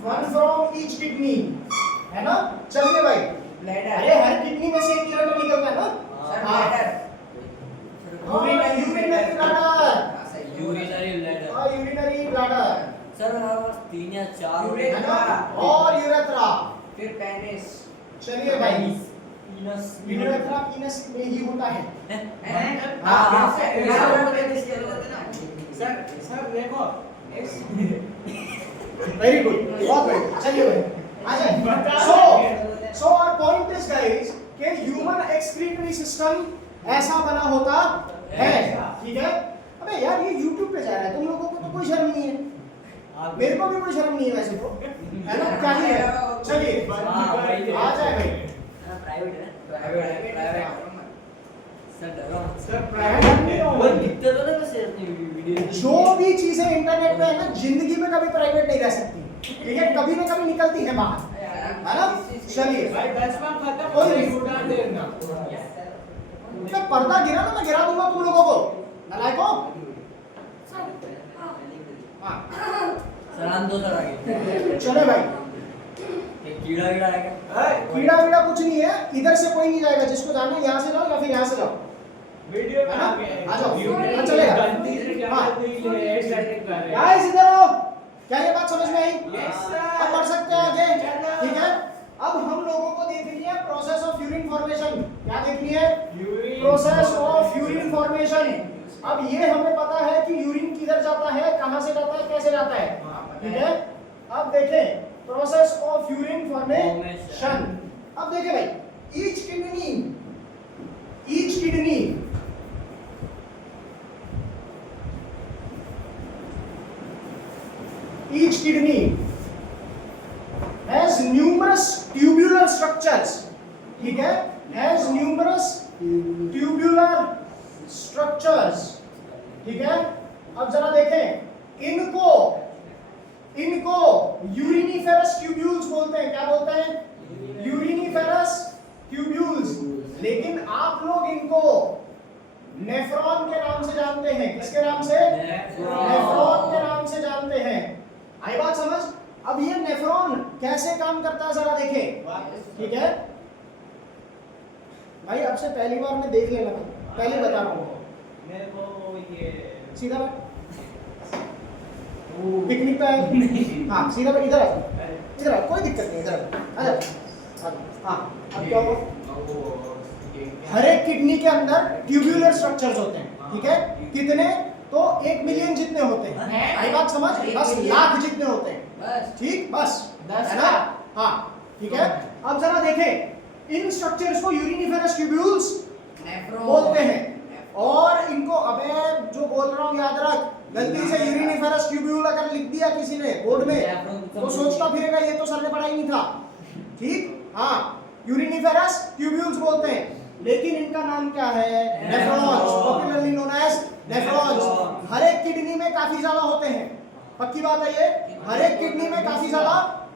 वन फ्रॉम ईच किडनी, है ना? चलिए भाई, ब्लैडर। अरे हर किडनी में से एक यूरेटर निकलता है ना? सर हाँ। Bladder. Urinary bladder, urinary bladder. और यूरिनरी ब्लैडर, सर हमारे पास 3 या 4 यूरे- है ना? और यूरेथ्रा। फिर पेनिस। चलिए भाई, पीनस यूरेथ्रा पीनस में ही होता है। हाँ, सर देखो वेरी गुड, बहुत बढ़िया। चलिए भाई आ जाए। So our point is guys कि ह्यूमन एक्सक्रीटरी सिस्टम ऐसा बना होता है, ठीक है? अबे यार ये YouTube पे जा रहा है, तुम लोगों को तो कोई शर्म नहीं है, मेरे को भी कोई शर्म नहीं है वैसे तो, है ना? क्या ही है। चलिए आ जाए भाई, प्राइवेट है। प्राइवेट। सर डरो सर प्राइवेट नहीं वो होगा। दिखते तो ना वैसे अपनी वीडियो जो भी चीजें इंटरनेट पे है ना, जिंदगी में कभी प्राइवेट नहीं रह सकती, ठीक है? कभी ना कभी निकलती है बाहर, है ना? चलिए भाई 10वां खत्म कोई हो नहीं। उड़ा देना। मैं पर्दा गिरा ना, मैं गिरा दूंगा तुम लोगों को, नालायको। हाँ सर हम दो सर आगे चले भाई, एक कीड़ा आएगा। कीड़ा वीड़ा कुछ नहीं है, इधर से कोई नहीं जाएगा, जिसको जाना है यहाँ से जाओ या फिर यहाँ से जाओ। वीडियो में है ना? आ गया। आ जाओ। यूट्यूब हाँ, चलेगा। गलती से क्या हाँ। कोई सेटिंग कर रहे हैं। गाइस इधर आओ, क्या ये बात समझ में आई? Yes, sir. अब बढ़ सकते हैं आगे, चलो। ठीक है? अब हम लोगों को देखनी है प्रोसेस ऑफ यूरिन फॉर्मेशन। क्या देखनी है? Urine process of urine formation. अब ये हमें पता है कि यूरिन किधर जाता है, कहां से जाता है, कैसे जाता है, ठीक है? अब देखें प्रोसेस ऑफ यूरिन फॉर्मेशन। अब देखें भाई, each kidney has numerous tubular structures, ठीक है? has numerous tubular structures, ठीक है? अब जरा देखें, इनको यूरिनिफेरस ट्यूब्यूल्स बोलते हैं। क्या बोलते हैं? Uriniferous tubules. लेकिन आप लोग इनको नेफ्रॉन के नाम से जानते हैं। किसके नाम से? नेफ्रॉन के नाम से जानते हैं। आई बात समझ? अब ये नेफ्रॉन कैसे काम करता है जरा देखें, ठीक है भाई? अब से पहली बार मैं देख लेना भाई, पहले बता रहा हूँ, मेरे को ये सीधा बैठ, पिकनिक पे आए, हाँ सीधा बैठ, इधर आ, कोई दिक्कत नहीं, इधर आ जा। हाँ अब क्या हुआ? हर एक किडनी के अंदर ट्यूब्यूलर स्ट्रक्चर्स होते हैं, ठीक है? कितने? तो 1 मिलियन जितने होते हैं। आई बात समझ? बस लाख जितने होते हैं, बस ठीक? बस 10 है ना? हाँ ठीक है। अब जरा देखें, इन स्ट्रक्चर्स को यूरिनिफेरस ट्यूब्यूल्स नेफ्रॉन बोलते हैं। और इनको, अबे जो बोल रहा हूँ याद रख, गलती से यूरिनिफेरस ट्यूब्यूल अगर लिख दिया किसी ने बोर्ड में तो सोचता फिरेगा ये तो सर ने पढ़ा ही नहीं था, ठीक? हाँ यूरिनिफेरस ट्यूब्यूल्स बोलते हैं, लेकिन इनका नाम क्या है? Nephrons, popularly known as nephrons. हर एक किडनी में काफी ज्यादा होते हैं, पक्की बात है ये, हर एक किडनी में काफी ज्यादा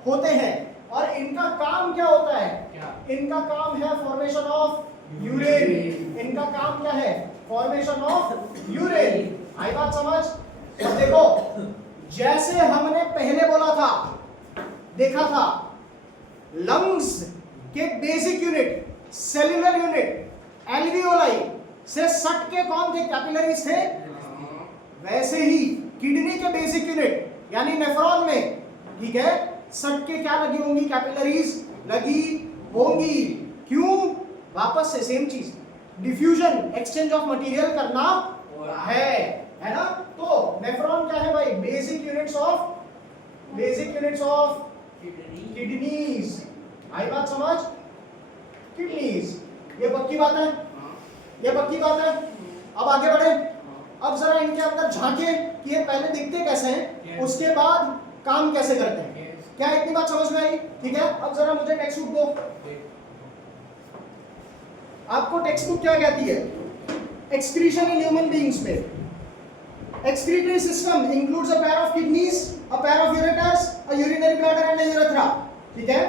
होते हैं। और इनका काम क्या होता है? क्या? इनका काम है फॉर्मेशन ऑफ यूरेन। इनका काम क्या है? Formation of यूरेन। आई बात समझ? अब देखो, जैसे हमने पहले बोला था, देखा था, लंग्स के basic unit, cellular unit, alveoli से सट के कौन थे? कैपिलरीज थे। वैसे ही किडनी के बेसिक यूनिट यानी नेफ्रॉन में, ठीक है, सट के क्या लगी होंगी? कैपिलरीज लगी होंगी। क्यों? वापस से सेम चीज, डिफ्यूजन, एक्सचेंज ऑफ मटेरियल करना है ना? तो नेफ्रॉन क्या है भाई? Basic units of kidneys. आई बात समझ? किडनीज, ये पक्की बात है, ये पक्की बात है। अब आगे बढ़े, अब जरा इनके अंदर झांके कि ये पहले दिखते कैसे हैं, उसके बाद काम कैसे करते हैं। क्या इतनी बात समझ में आई? ठीक है, अब जरा मुझे टेक्स्ट बुक दो। आपको टेक्स्ट बुक क्या कहती है? एक्सक्रीशन इन ह्यूमन बीइंग्स में excretory system includes a pair of kidneys, a pair of ureters, a urinary bladder and a urethra। ठीक है,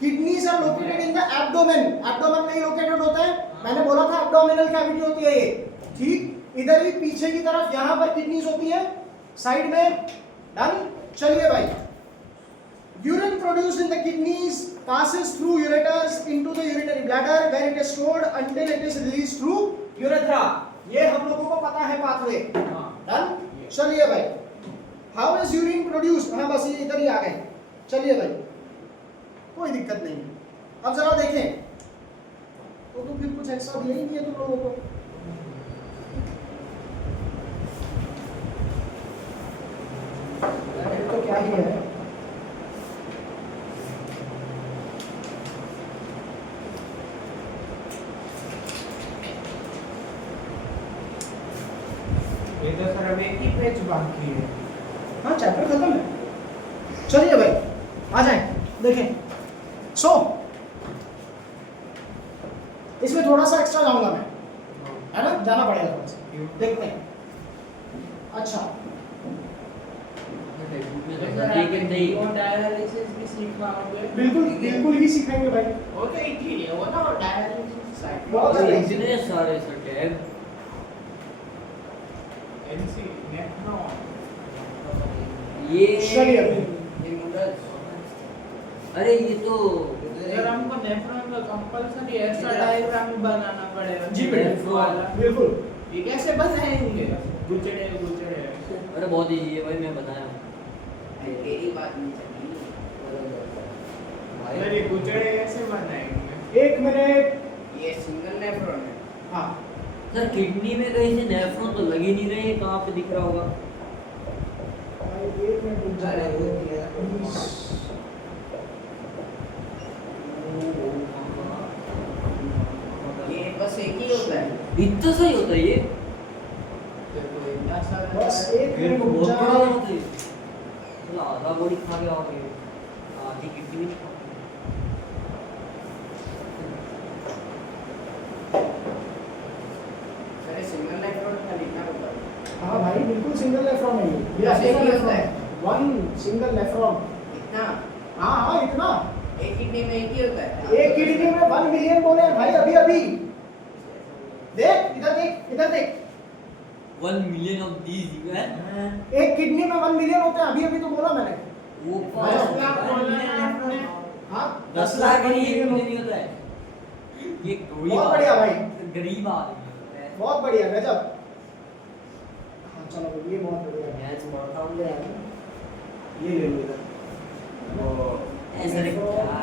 kidneys are located in the abdomen। abdomen में ही located होता है, मैंने बोला था abdominal cavity होती है ये, ठीक। इधर ही पीछे की तरफ यहाँ पर kidneys होती है, साइड में। डन? चलिए भाई, urine produced in the kidneys passes through ureters into the urinary bladder where it is stored until it is released through urethra। ये हम लोगों को पता है पाथवे। डन? चलिए भाई, हाउ इज यूरिन प्रोड्यूस्ड? हाँ बस ये इधर ही आ गए। चलिए भाई, कोई दिक्कत नहीं। अब जरा देखें, तो फिर कुछ एक्स्ट्रा दिया ही नहीं है तुम लोगों को। तो क्या ही है, ये तो सर अब एक ही पेज बाकी है। हाँ चैप्टर खत्म है। चलिए भाई, आ जाए देखें। सो इसमें थोड़ा सा एक्स्ट्रा जाऊंगा मैं, है ना? जाना पड़ेगा थोड़ा सा, देखते हैं। अच्छा, डायलिसिस भी सीखवाओगे? बिल्कुल बिल्कुल ही सीखेंगे भाई। वो तो एक ही है वो ना, डायलिसिस साइड बहुत सारे इतने सारे सर एनसी नेफ्रॉन। ये चलिए अरे ये तो सर हमको नेफ्रॉन का कंपल्सरी एक्स्ट्रा डायग्राम बनाना पड़ेगा। जी नेफ्रॉन वाला। बिल्कुल। ये कैसे बनाएंगे? गुचड़े अरे बहुत इजी है भाई, मैं बताया हूँ। तेरी बात नहीं चली। सर ये गुचड़े कैसे बनाएंगे? एक मिनट। ये सिंगल नेफ्रॉन है। हाँ सर किडनी में कहीं से नेफ्रॉन तो लग ही नहीं रहे, कहाँ पे दिख रहा होगा? भाई, एक मिनट रुक अरे वो जाओ। दिया। ये बस एक ही होता है। इतना सही होता है ये? देखो इतना सारा बस एक मेरे मिनट को रुक बहुत बड़ा जाओ। होता है। चलो आधा बॉडी खा गया होगा ये, आधी किडनी भी नहीं खा। अरे सिंगल नेफ्रॉन का लिखना होता है। हाँ भाई, बिल्कुल सिंगल नेफ्रॉन है ये। बस एक ही सिंगल होता है। Nephron, one single nephron. इतना हाँ हाँ, इतना। एक किडनी में एक ही होता है। एक किडनी में 1 मिलियन बोले हैं भाई अभी अभी। देख इधर, देख इधर, देख। 1 मिलियन ऑफ दीज है। एक किडनी में 1 मिलियन होते हैं, अभी अभी तो बोला मैंने। वो 10 लाख बोला है आपने। हाँ 10 लाख नहीं, 1 मिलियन नहीं होता है ये। बहुत बढ़िया भाई, गरीब आदमी है। बहुत बढ़िया, गजब। हाँ चलो, ये बहुत बढ़िया है। मैच पढ़ता हूँ ले आओ। ये ले लो इधर। ऐसा क्या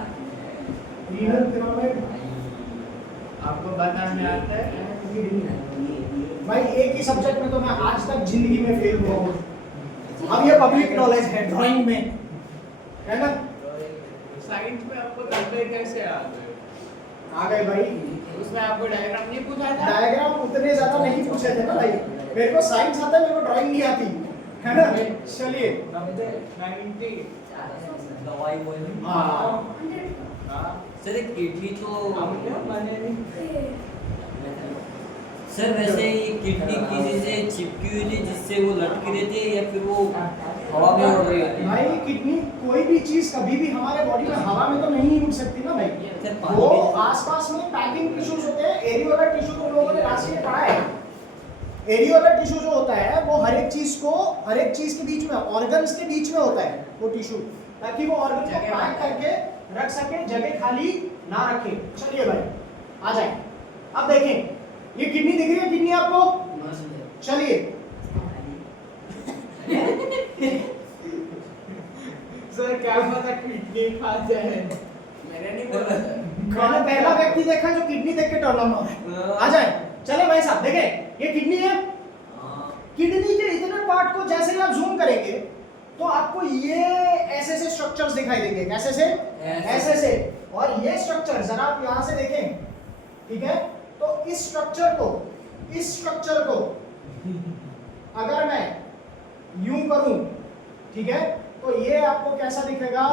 रीनल पिरामिड। आपको बताने आता है? भाई एक ही सब्जेक्ट में तो मैं आज तक जिंदगी में फेल हुआ हूँ। अब ये पब्लिक नॉलेज है, ड्राइंग में, है ना? साइंस में आपको तबे कैसे आ गए? आ गए भाई। उसमें आपको डायग्राम नहीं पूछा था? डायग्राम उतने ज्यादा नहीं पूछे थे ना भाई। मेरे को साइंस आता है, मेरे को ड्राइंग नहीं आती, है ना? चलिए। 90 दवाई बोल। हाँ सर एक किडनी तो हम क्या बने नहीं। सर वैसे ये किडनी किसी से चिपकी हुई थी जिससे वो लटकी रहती है, या फिर वो हवा में उड़ रही होती है। भाई किडनी कोई भी चीज कभी भी हमारे बॉडी में हवा में तो नहीं उड़ सकती ना भाई। सिर्फ पानी वो में। आसपास में पैकिंग टिश्यूज होते हैं, एरियोलर टिश्यू तुम लोगों ने राशि में पढ़ा है। एरियोलर टिश्यू जो होता है वो हर एक चीज के बीच में, ऑर्गन्स के बीच में होता है वो टिश्यू, ताकि वो ऑर्गन को पैक करके रख सके, जगह खाली ना रखे। चलिए भाई आ जाए, अब देखें ये किडनी दिख रही है, किडनी आपको? चलिए सर क्या पता किडनी खा जाए। मैंने नहीं बोला सर। मैंने पहला व्यक्ति देखा जो किडनी देख के टर्न ऑन हो। आ जाए, चले भाई साहब देखें ये किडनी है। किडनी के इतने पार्ट को जैसे ही आप जूम करेंगे तो आपको ये ऐसे स्ट्रक्चर्स दिखाई देंगे, कैसे से? ऐसे से। और ये स्ट्रक्चर जरा आप यहां से देखें, ठीक है? तो इस स्ट्रक्चर को अगर मैं यूं करूं, ठीक है, तो ये आपको कैसा दिखेगा?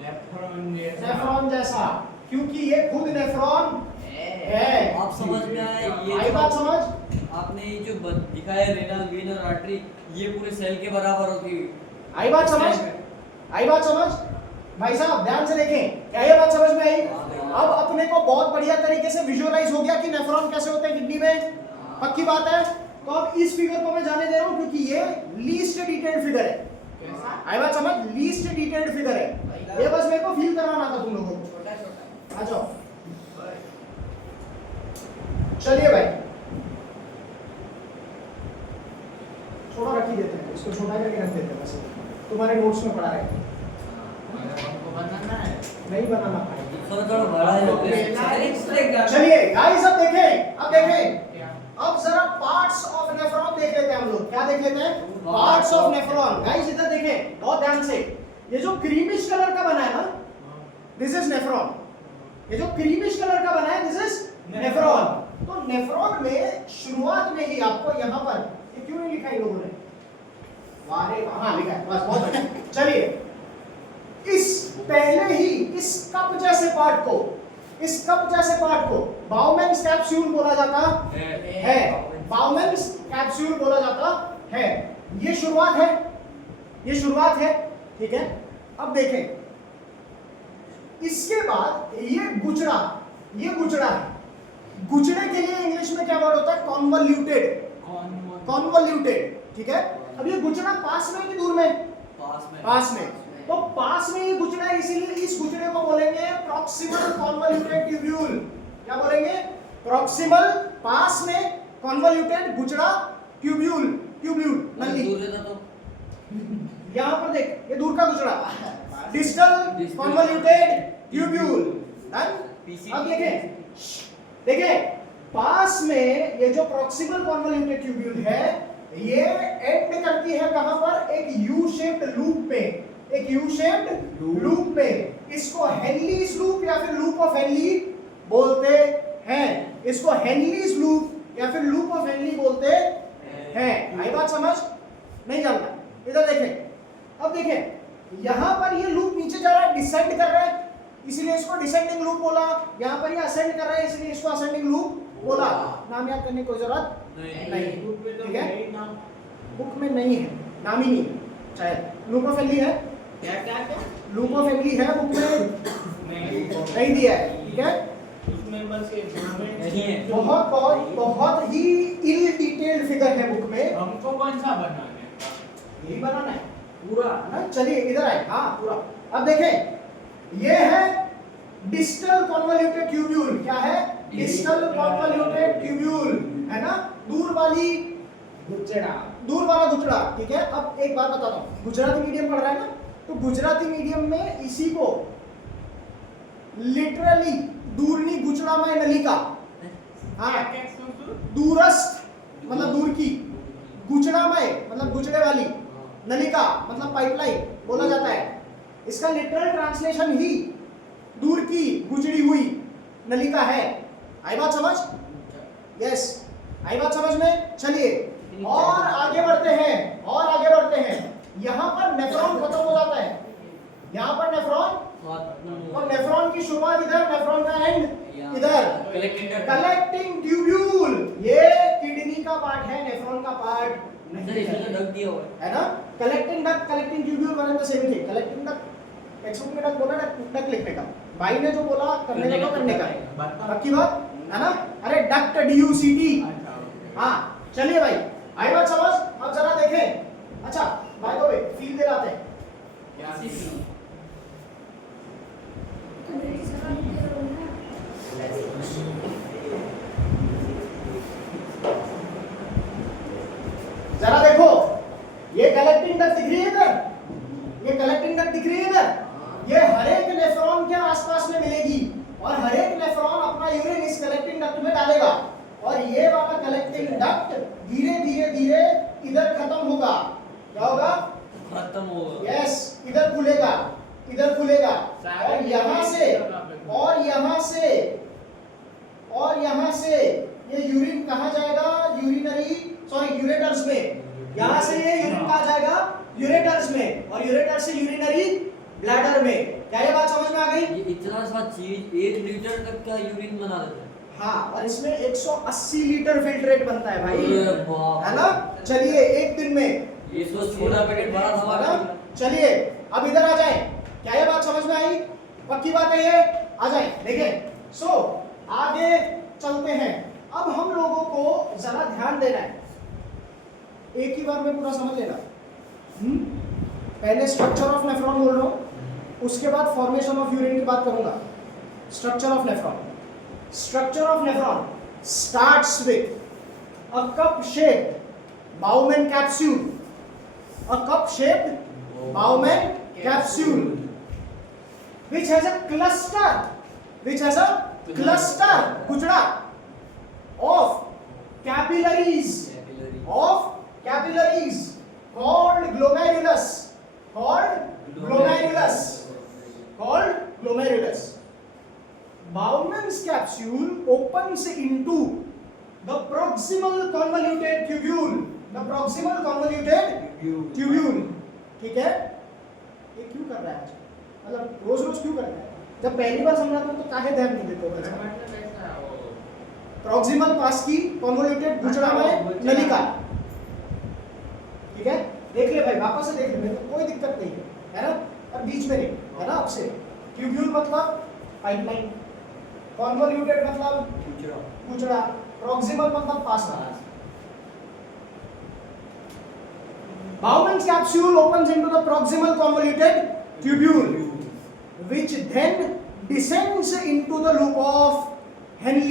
नेफ्रॉन जैसा, क्योंकि ये खुद नेफ्रॉन है। आप समझ में आए? ये आई बात समझ? आपने ये जो दिखाया रेनल वेन और आर्टरी, ये पूरे सेल के बराबर होती है। आई बात समझ? आई बात समझ? भाई साहब ध्यान से देखें, क्या ये बात समझ में आई? अब अपने को बहुत बढ़िया तरीके से विजुअलाइज हो गया कि नेफ्रॉन कैसे होते हैं किडनी में। पक्की बात है। तो अब इस फिगर को मैं जाने दे रहा हूं क्योंकि ये लीस्ट डिटेल्ड फिगर है। आई बात समझ? लीस्ट डिटेल्ड फिगर है। ये बस मेरे को फील करवाना था तुम लोगों को। छोटा छोटा। आ जाओ, चलिए भाई छोटा रख ही देते हैं, इसको छोटा करके रख देते हैं। बस तुम्हारे नोट्स में पढ़ा रहे हमको बनाना है। नहीं बनाना भाई। थोड़ा बड़ा है। चलिए गाइस अब देखें, क्या? अब जरा पार्ट्स ऑफ नेफ्रॉन देख लेते हैं हम लोग। क्या देख लेते हैं? Parts of nephron. गाइस इधर देखें बहुत ध्यान से, ये जो क्रीमिश कलर का बना है ना, दिस इज नेफ्रॉन। ये जो क्रीमिश कलर का बना है, दिस इज नेफ्रॉन। तो नेफ्रॉन में शुरुआत में ही आपको यहाँ पर, ये क्यों नहीं लिखा इन लोगों ने? वाह रे वाह, हाँ लिखा है, बस बहुत बढ़िया। चलिए इस पहले ही इस कप जैसे पार्ट को बाउमेन्स कैप्सूल बोला जाता है। बाउमेन्स कैप्सूल बोला जाता है। ये शुरुआत है, ठीक है? अब देखें इसके बाद ये गुचड़ा है। गुचड़े के लिए इंग्लिश में क्या वर्ड होता है? कॉन्वोल्यूटेड, ठीक है? अब ये गुचड़ा पास में कि दूर में? पास में। तो पास में ये गुचड़ा है, इसीलिए इस गुचड़े को बोलेंगे प्रॉक्सिमल कॉन्वोल्यूटेड ट्यूब्यूल। क्या बोलेंगे? प्रॉक्सिमल, पास में, कॉन्वोल्यूटेड, गुचड़ा, ट्यूब्यूल नली। यहां पर देख, ये दूर का गुचड़ा, डिस्टल कॉन्वोल्यूटेड ट्यूब्यूल। अब देखें पास में ये जो प्रॉक्सिमल कॉन्वोल्यूटेड ट्यूब्यूल है, ये एंड करती है कहां पर? एक यू शेप्ड लूप में। इसको हेनलीज लूप या फिर लूप ऑफ हेनली बोलते हैं। इसको हेनलीज लूप या फिर लूप ऑफ हेनली बोलते हैं। आई बात समझ? नहीं जानना? इधर देखें, अब देखें यहां पर ये लूप नीचे जा रहा है, डिसेंड कर रहा है, इसीलिए इसको डिसेंडिंग लूप बोला। यहां पर ये असेंड कर रहा है, इसलिए इसको असेंडिंग लूप बोला। नाम याद करने की कोई जरूरत नहीं, ठीक है? बुक में नहीं है, नाम ही नहीं, शायद लूप ऑफ हेनली है। क्या लूप ऑफ हेनली है बुक में, नहीं दिया है, ठीक है? उसमें बस ये नहीं है। बहुत ही इल डिटेल्ड फिगर है बुक में। हमको कौन सा बनाना है? यही बनाना है पूरा ना। चलिए इधर आए, हाँ पूरा। अब देखें ये है डिस्टल कॉन्वोल्यूटेड ट्यूब्यूल। क्या है? डिस्टल कॉन्वोल्यूटेड ट्यूब्यूल, है ना? दूर वाला गुचड़ा, ठीक है? अब एक बात बताता हूँ, गुजराती मीडियम पढ़ रहा है ना, तो गुजराती मीडियम में इसी को लिटरली दूरनी गुचड़ामय नलिका, हाँ दूरस्थ मतलब दूर की, गुचड़ामय मतलब गुचड़े वाली, नलिका मतलब पाइपलाइन बोला जाता है। इसका लिटरल ट्रांसलेशन ही दूर की गुजरी हुई नलिका है। आई बात समझ? यस, आई बात समझ में? चलिए और आगे बढ़ते हैं। यहाँ पर नेफ्रॉन खत्म हो जाता है, यहाँ पर नेफ्रॉन, और नेफ्रॉन की शुरुआत इधर, नेफ्रॉन का एंड इधर। कलेक्टिंग ट्यूब्यूल, ये किडनी का पार्ट है, नेफ्रॉन का पार्ट नहीं है, ढक दिया हुआ है ना? Collecting duct collecting tubule one and the same thing. Collecting duct text book में डक्ट बोला, डक्ट लिखने का, भाई ने जो बोला करने का तो करने का, पक्की बात है ना। अरे डक्ट DUCT, हाँ चलिए भाई आई बात समझ। अब जरा देखें, अच्छा बाय द वे फील दे आते हैं। जरा देखो ये कलेक्टिंग डक्ट दिख रही है इधर, ये कलेक्टिंग डक्ट दिख रही है इधर, ये हर एक नेफ्रॉन के आसपास में मिलेगी और हर एक नेफ्रॉन अपना यूरिन इस कलेक्टिंग डक्ट में डालेगा और ये वाला कलेक्टिंग डक्ट धीरे धीरे धीरे इधर खत्म होगा। क्या होगा? खत्म होगा। यस, इधर खुलेगा, इधर खुलेगा और यहाँ से और यहाँ से ये यूरिन कहाँ जाएगा? यूरेटर्स में। यहाँ से ये यूरिन कहाँ जाएगा? यूरेटर्स में, और यूरेटर से यूरिनरी ब्लैडर में। क्या ये बात समझ में आ गई? ये इतना सा चीज 1 लीटर तक का यूरिन बना देता है। हाँ, और इसमें 180 लीटर फिल्ट्रेट बनता है भाई, अरे बाप, है ना। चलिए एक दिन में ये तो छोटा पैकेट बड़ा था हमारा। चलिए अब इधर आ जाए। क्या ये बात समझ में आई? पक्की बात है ये? आ जाए देखें। सो आगे चलते हैं। अब हम लोगों को जरा ध्यान देना है, एक ही बार में पूरा समझ लेना। पहले स्ट्रक्चर ऑफ नेफ्रॉन बोल रहा हूं, उसके बाद फॉर्मेशन ऑफ यूरिन की बात करूंगा। Structure of nephron, structure of nephron starts with a cup shaped bowmen capsule, a cup shaped Bowman capsule which has a cluster कुचड़ा of capillaries called glomerulus. Bowman's capsule opens into the proximal convoluted tubule, ठीक है। ये क्यों कर रहा है आज, मतलब रोज रोज क्यों कर रहा है? जब पहली बार समझाता हूं तो काहे ध्यान नहीं देते हो? प्रॉक्सिमल पास की कॉन्वोल्यूटेड गुचड़ा में नलिका, ठीक है। देख ले भाई, वापस से देख ले, मेरे को कोई दिक्कत नहीं है ना। और बीच में नहीं है ना आपसे। ट्यूब्यूल मतलब पाइपलाइन, कॉन्वोल्यूटेड मतलब गुचड़ा, प्रॉक्सिमल मतलब पास का। Bowman's capsule opens into the proximal convoluted tubule, which then descends into the loop of Henle.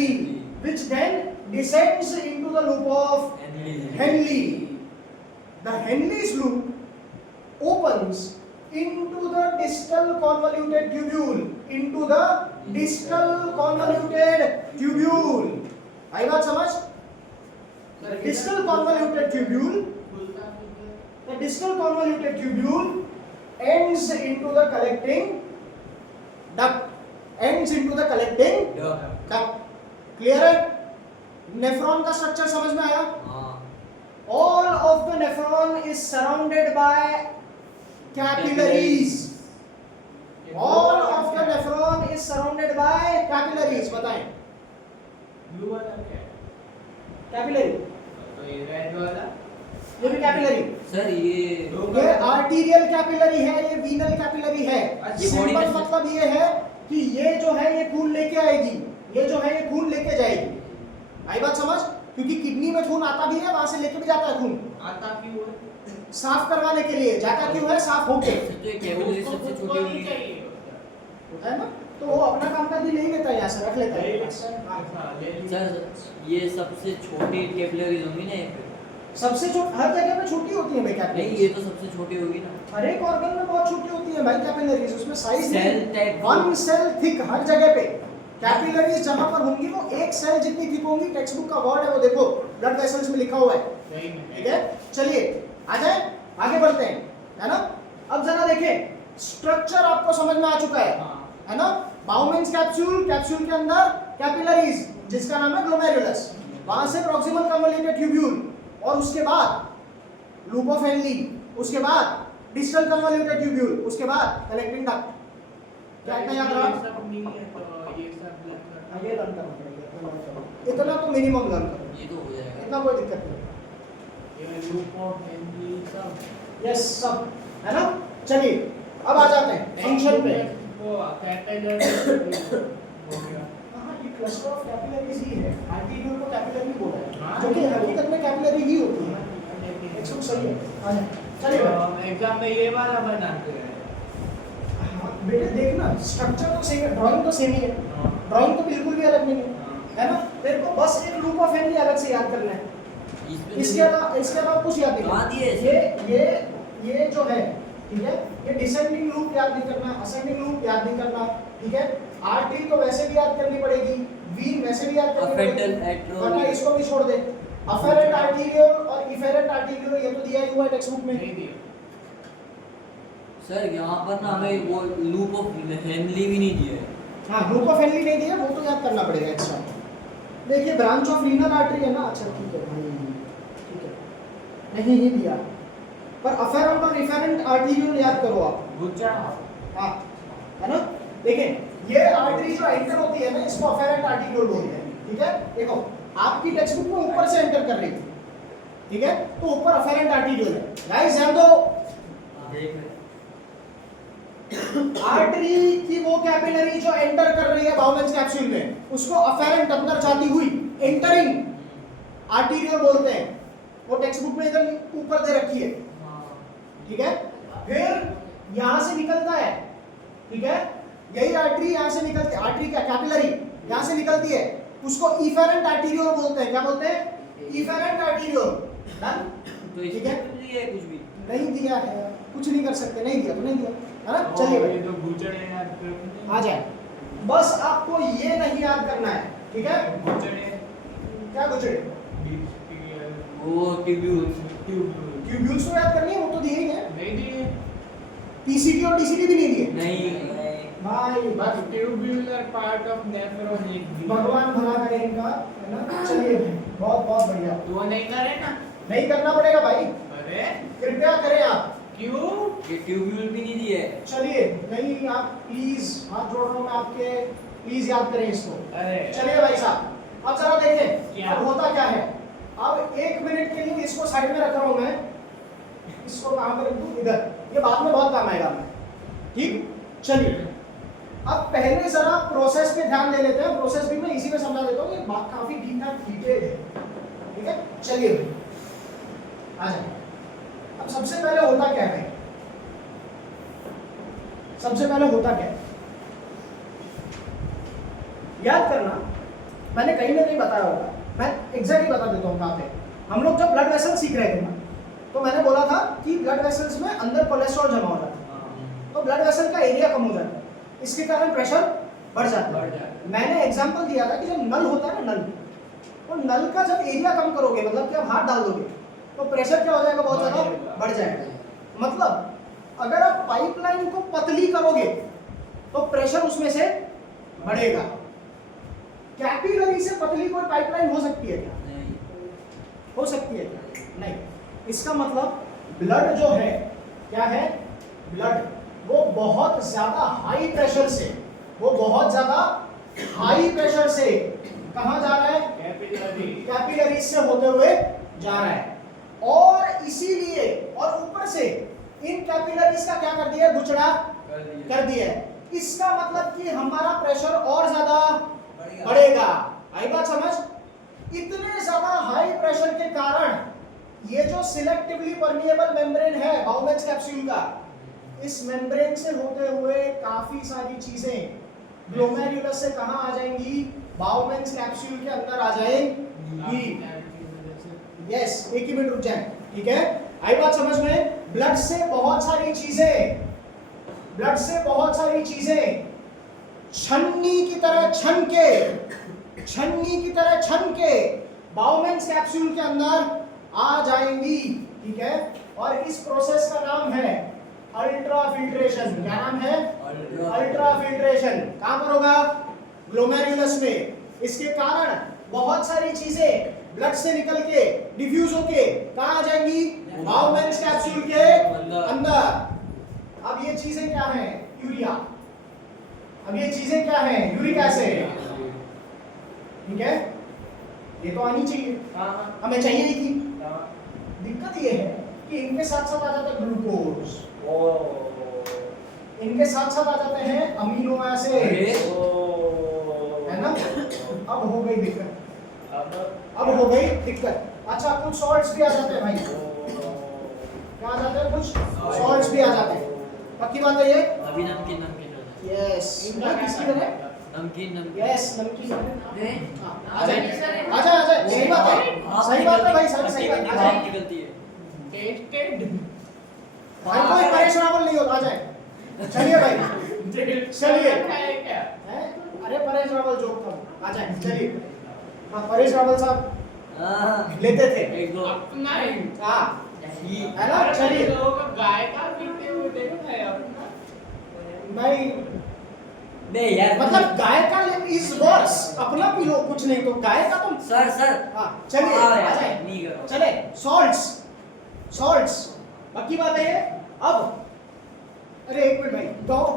The Henle's loop opens into the distal convoluted tubule. आई बात समझ? Distal convoluted tubule. The distal convoluted tubule ends into the collecting duct. Clear है? Nephron का structure समझ में आया? All of the nephron is surrounded by capillaries. बताएं। Blue वाला क्या है? कैपिलरी, तो ये रेड वाला ये भी कैपिलरी। सर ये आर्टीरियल कैपिलरी है, ये वीनल कैपिलरी है। सिंपल मतलब ये है कि ये जो है ये खून लेके आएगी, ये जो है ये खून लेके जाएगी। आई बात समझ? क्योंकि किडनी में खून आता भी है, वहां से लेके भी जाता है खून। आता क्यों है? साफ करवाने के लिए जाता क्यों है? साफ होके तो ये कैपिलरी सबसे छोटी होगी होता है ना, तो वो अपना काम का भी नहीं लेता है, यहाँ से रख लेता है। सर ये सबसे छोटी कैपिलरीज होंगी ना? सबसे छोटी हर जगह पे छोटी होती है भाई कैपिलरीज। नहीं, ये तो सबसे छोटी होगी ना। हर एक ऑर्गन में बहुत छोटी होती है भाई कैपिलरीज, उसमें size cell type one cell thick हर जगह पे कैपिलरीज जहां पर होंगी वो एक सेल जितनी थिक होंगी। टेक्स्ट बुक का वर्ड है वो देखो, ब्लड वेसल्स में लिखा हुआ है, ठीक है। चलिए आ जाए, आगे बढ़ते हैं, है ना। अब जरा देखें, स्ट्रक्चर आपको समझ में आ चुका है ना। बाउमेन्स कैप्सूल, कैप्सूल के अंदर कैपिलरीज जिसका नाम है ग्लोमेरुलस, वहां से प्रॉक्सिमल कन्वोल्यूटेड ट्यूब्यूल, और उसके बाद लूप ऑफ हेनली, उसके बाद डिस्टल कन्वोल्यूटेड ट्यूब्यूल, उसके बाद कलेक्टिंग डक्ट। क्या इतना याद रहा? सब नहीं है तो ये सब लर्न ये लर्न करना पड़ेगा, इतना तो मिनिमम लर्न करो, ये तो हो जाएगा। इतना कोई दिक्कत नहीं। ये लूप ऑफ हेनली सब यस सब है ना। चलिए अब आ जाते हैं फंक्शन पे। वो कैपिलरी हो गया। हाँ ये क्लस्टर ऑफ कैपिलरीज ही है, आर्टीरियल को कैपिलरी बोला है, हाँ, जो कि हकीकत में कैपिलरी ही होती है। एक सही है। आ जाए चलिए भाई। एग्जाम में ये वाला बनाते हैं। हाँ, बेटे देखना स्ट्रक्चर तो सेम है, ड्राइंग तो सेम ही है, ड्राइंग तो बिल्कुल भी अलग नहीं है, है ना। तेरे को बस एक लूप ऑफ हेनरी अलग से याद करना है, इसके अलावा कुछ याद नहीं कहाँ दिए करना। ये जो है ठीक है, ये डिसेंडिंग लूप याद नहीं करना, असेंडिंग लूप याद नहीं करना, ठीक है। आर्टरी तो वैसे भी याद करनी पड़ेगी, वीन वैसे भी याद करनी पड़ेगी, वरना इसको भी छोड़ दे। अफेरेंट आर्टीरियल और इफेरेंट आर्टीरियल ये तो दिया ही हुआ है टेक्स्ट बुक में। नहीं दिया सर यहाँ पर ना हमें वो लूप ऑफ हेनली भी नहीं दिया है। हाँ लूप ऑफ हेनरी नहीं दिया, वो तो याद करना पड़ेगा एक्स्ट्रा। देखिए ब्रांच ऑफ रीनल आर्टरी है ना, अच्छा ठीक है भाई, ठीक है नहीं ही दिया, पर अफेरेंट और इफेरेंट आर्टीरियल याद करो आप। गुच्छा हाँ है ना। देखिए ये आर्टरी जो एंटर होती है ना, इसको अफेरेंट आर्टीरियल बोलते हैं, ठीक है। देखो आपकी टेक्स्ट बुक में ऊपर से एंटर कर रही थी, ठीक है, तो ऊपर अफेरेंट आर्टीरियल है। गाइस ध्यान दो, आर्टरी की वो कैपिलरी जो एंटर कर रही है बाउमेंस कैप्सूल में, उसको अफेरेंट अंदर जाती हुई एंटरिंग आर्टीरियल बोलते हैं। वो टेक्स्ट बुक में इधर ऊपर दे रखी है, ठीक है। फिर यहां से निकलता है, ठीक है, यही आर्टरी यहां से निकलती है, आर्टरी का कैपिलरी यहां से निकलती है, उसको इफेरेंट आर्टीरियल बोलते हैं। क्या बोलते हैं? Efferent arterial. डन। तो ठीक है, ये कुछ भी नहीं दिया है, कुछ नहीं कर सकते, नहीं दिया तो नहीं दिया, है ना। चलिए भाई ये तो गुचड़े हैं आ जाए, बस आपको ये नहीं याद करना है, ठीक है। गुचड़े क्या गुजरे? वो ट्यूब्यूल्स ट्यूब्यूल्स तो याद करनी है, वो तो दिए ही है। नहीं दिए पीसीटी और डीसीटी भी नहीं दिए नहीं भाई। बस ट्यूब्यूलर पार्ट ऑफ नेफ्रॉन एक दिया। भगवान भला करे इनका, है ना। चलिए भाई बहुत बहुत बढ़िया। तो वो नहीं करे ना। नहीं करना पड़ेगा भाई, अरे कृपया करें आप। क्यों? ये ट्यूब्यूल भी नहीं दिए। चलिए नहीं, आप प्लीज हाथ जोड़ रहा हूँ मैं आपके, प्लीज याद करें इसको। अरे चलिए भाई साहब अब जरा देखें क्या? अब होता क्या है। अब 1 मिनट के लिए इसको साइड में रख रहा हूँ मैं, इसको कहाँ पे रख दूँ? इधर, ये बाद में बहुत काम आएगा हमें, ठीक। चलिए अब पहले जरा प्रोसेस पे ध्यान दे लेते हैं। प्रोसेस भी मैं इसी में समझा देता हूँ, ये बात काफी ठीक ठाक डिटेल है, ठीक है। चलिए भाई आ जाए। अब सबसे पहले होता क्या है, सबसे पहले होता क्या है याद करना। मैंने कहीं ना कहीं बताया होगा, मैं एग्जैक्टली बता देता हूँ कहाँ पे। हम लोग जब ब्लड वेसल सीख रहे थे ना, तो मैंने बोला था कि ब्लड वेसल्स में अंदर कोलेस्ट्रॉल जमा हो जाता है, तो ब्लड वेसल का एरिया कम हो जाता है, इसके कारण प्रेशर बढ़ जाता है। मैंने एग्जांपल दिया था कि जब नल होता है ना, नल, तो नल का जब एरिया कम करोगे, मतलब कि आप हाथ डाल दोगे, तो प्रेशर क्या हो जाएगा? बहुत ज़्यादा बढ़ जाएगा। मतलब अगर आप पाइपलाइन को पतली करोगे तो प्रेशर उसमें से बढ़ेगा। कैपिलरी से पतली कोई पाइपलाइन हो सकती है क्या? नहीं हो सकती है क्या? नहीं। इसका मतलब ब्लड जो है, क्या है? ब्लड वो बहुत ज्यादा हाई प्रेशर से, वो बहुत ज्यादा हाई प्रेशर से कहां जा रहा है? कैपिलरी कैपिलरी से होते हुए जा रहा है, और इसीलिए और ऊपर से इन कैपिलरीज का क्या कर दिया? गुचड़ा कर दिया है। इसका मतलब कि हमारा प्रेशर और ज्यादा बढ़ेगा। आई बात समझ? इतने ज्यादा हाई प्रेशर के कारण ये जो सिलेक्टिवली परमिएबल मेम्ब्रेन है बाउमेंस कैप्सूल का, इस मेम्ब्रेन से होते हुए काफी सारी चीजें ग्लोमेरुलस से कहां आ जाएंगी? बाउमेंस कैप्सूल के अंदर आ जाएंगी। यस, एक ही मिनट रुक जाए, ठीक है। आई बात समझ में? ब्लड से बहुत सारी चीजें, ब्लड से बहुत सारी चीजें छन्नी की तरह छन के, छन्नी की तरह छन के बाउमेंस कैप्सूल के अंदर आ जाएंगी, ठीक है। और इस प्रोसेस का नाम है अल्ट्राफिल्ट्रेशन। क्या नाम है? अल्ट्राफिल्ट्रेशन। कहां पर होगा? ग्लोमेरुलस में। इसके कारण बहुत सारी चीजें ब्लड से निकल के डिफ्यूज होके कहां आ जाएंगी? बाउमेंस कैप्सूल के अंदर। अब ये चीजें क्या हैं? यूरिया। अब ये चीजें क्या हैं? यूरिक एसिड, ठीक है। ये तो आनी चाहिए, हमें चाहिए ही थी। दिक्कत ये है कि इनके साथ साथ आ जाता है ग्लूकोज, इनके साथ साथ आ जाते हैं अमीनो एसिड, है ना। अब हो गई दिक्कत, अब हो गई दिक्कत। अच्छा कुछ सॉल्ट्स भी आ जाते हैं भाई, क्या आ जाते हैं, कुछ सॉल्ट्स भी आ जाते हैं। पक्की बात है ये? अभी नमकीन नमकीन हो जाए। यस, किसकी बने? नमकीन नमकीन। यस नमकीन। नहीं हाँ, आ जाए आ जाए आ जाए, सही बात है, सही बात है भाई, सही बात है। आ जाए निकलती है। टेस्टेड भाई कोई परेशान नहीं होता, आ जाए। चलिए भाई, चलिए। क्या हैं? अरे परेश रावल जोक था, आ जाए चलिए। हाँ परेश रावल साहब हाँ लेते थे। एक दो अपना ही हाँ है ना, चलिए। लोगों का गाय का पीते हुए देखा है अपना। भाई नहीं यार मतलब गाय का इज वर्स, अपना पी लो कुछ नहीं तो गाय का तुम। सर सर हाँ चलिए हाँ आ यार, जाए, नहीं करो। चले। सॉल्ट्स, सॉल्ट्स बाकी बात है ये। अब अरे एक मिनट भाई,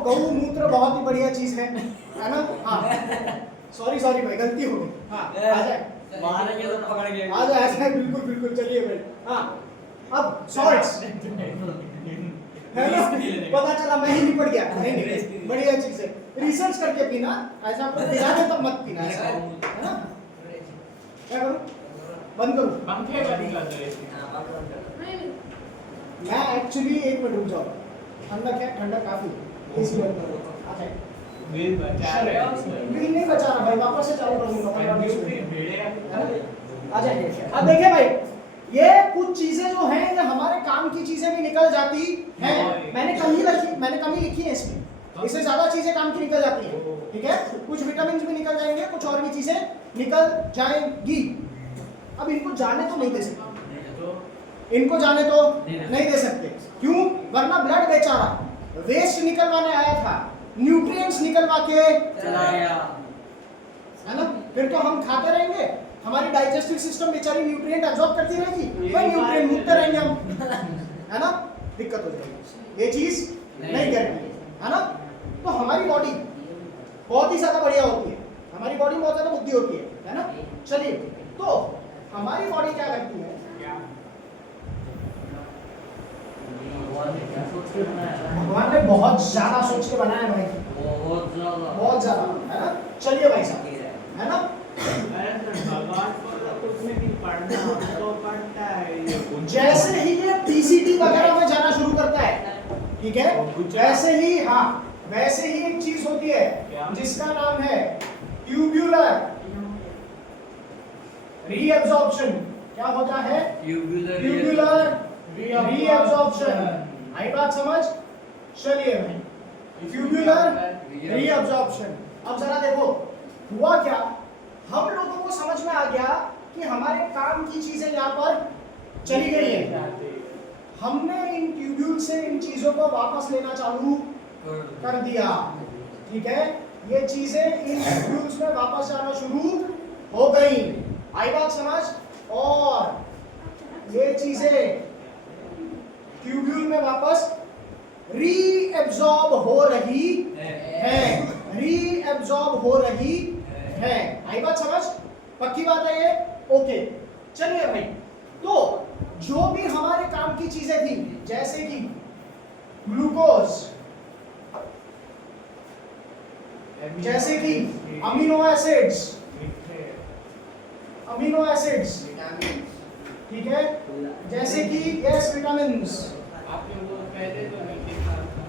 गौमूत्र बहुत ही बढ़िया चीज है ना। हाँ सॉरी सॉरी भाई, गलती हो गई। हाँ आ जाए मारेंगे तो पकड़ के आ जाए, ऐसा है, बिल्कुल बिल्कुल। चलिए भाई हाँ, अब सॉल्ट्स है ना, पता चला मैं ही निपट गया। नहीं नहीं, बढ़िया चीज है, रिसर्च करके पीना, ऐसा आपको पिलाने तब मत पीना, ऐसा है ना। क्या करूं, बंद करूं? पंखे बंद कर दो इसके। मैं एक्चुअली एक मिनट रुक जाओ, ठंडा क्या, ठंडा काफी एसी बंद करो। अच्छा बिल बचा रहे हो बिल नहीं बचा रहा भाई, वापस से चालू कर दूंगा 15-20 मिनट। भेड़े आ जाइए। अब देखिए भाई, ये कुछ चीजें जो हैं ये हमारे काम की चीजें भी निकल जाती हैं। मैंने कमी लिखी है इसमें, इससे ज्यादा चीजें काम की निकल जाती हैं, ठीक है। कुछ विटामिन भी निकल जाएंगे, कुछ और भी चीजें निकल जाएंगी। अब इनको जाने तो नहीं दे सकते, इनको जाने तो नहीं दे सकते। क्यों? वरना ब्लड बेचारा वेस्ट निकलवाने आया था, न्यूट्रिएंट्स निकलवा के चला गया, है ना। फिर तो हम खाते रहेंगे, हमारी डाइजेस्टिव सिस्टम बेचारी न्यूट्रिएंट अब्सॉर्ब करती रहेगी, कोई न्यूट्रिएंट मुक्त रहेंगे हम, है ना। दिक्कत हो जाएगी, ये चीज नहीं करेंगे, है ना। तो हमारी बॉडी बहुत ही ज्यादा बढ़िया होती है, हमारी बॉडी बहुत ज्यादा बुद्धि होती है ना। चलिए, तो हमारी बॉडी क्या करती है, भगवान ने बहुत ज्यादा सोच के बनाया भाई, बहुत ज्यादा, है ना। चलिए भाई साहब, है ना। भगवान को कुछ नहीं पढ़ना तो पढ़ता है ये जैसे ही ये पीसीटी वगैरह में जाना शुरू करता है, ठीक है, वैसे ही हाँ वैसे ही एक चीज होती है जिसका नाम है ट्यूब्यूलर रीअब्जॉर्प्शन। क्या होता है? Tubular reabsorption. आई बात समझ? चलिए भाई, ट्यूब्यूलर रीअब्जॉर्प्शन। अब जरा देखो हुआ क्या, हम लोगों को समझ में आ गया कि हमारे काम की चीजें यहाँ पर चली गई है, हमने इन ट्यूब्यूल से इन चीजों को वापस लेना चालू कर दिया, ठीक है। ये चीजें इन ट्यूब्यूल्स में वापस जाना शुरू हो गई, आई बात समझ। और ये चीजें ट्यूब्यूल में वापस रीएब्जॉर्ब हो रही है, रीएब्जॉर्ब हो रही है, आई बात समझ। पक्की बात है ये, ओके। चलिए भाई, तो जो भी हमारे काम की चीजें थी, जैसे कि ग्लूकोज, जैसे कि अमीनो एसिड्स, ठीक है, जैसे कि यस विटामिन्स, आपने वो पहले तो नहीं देखा था,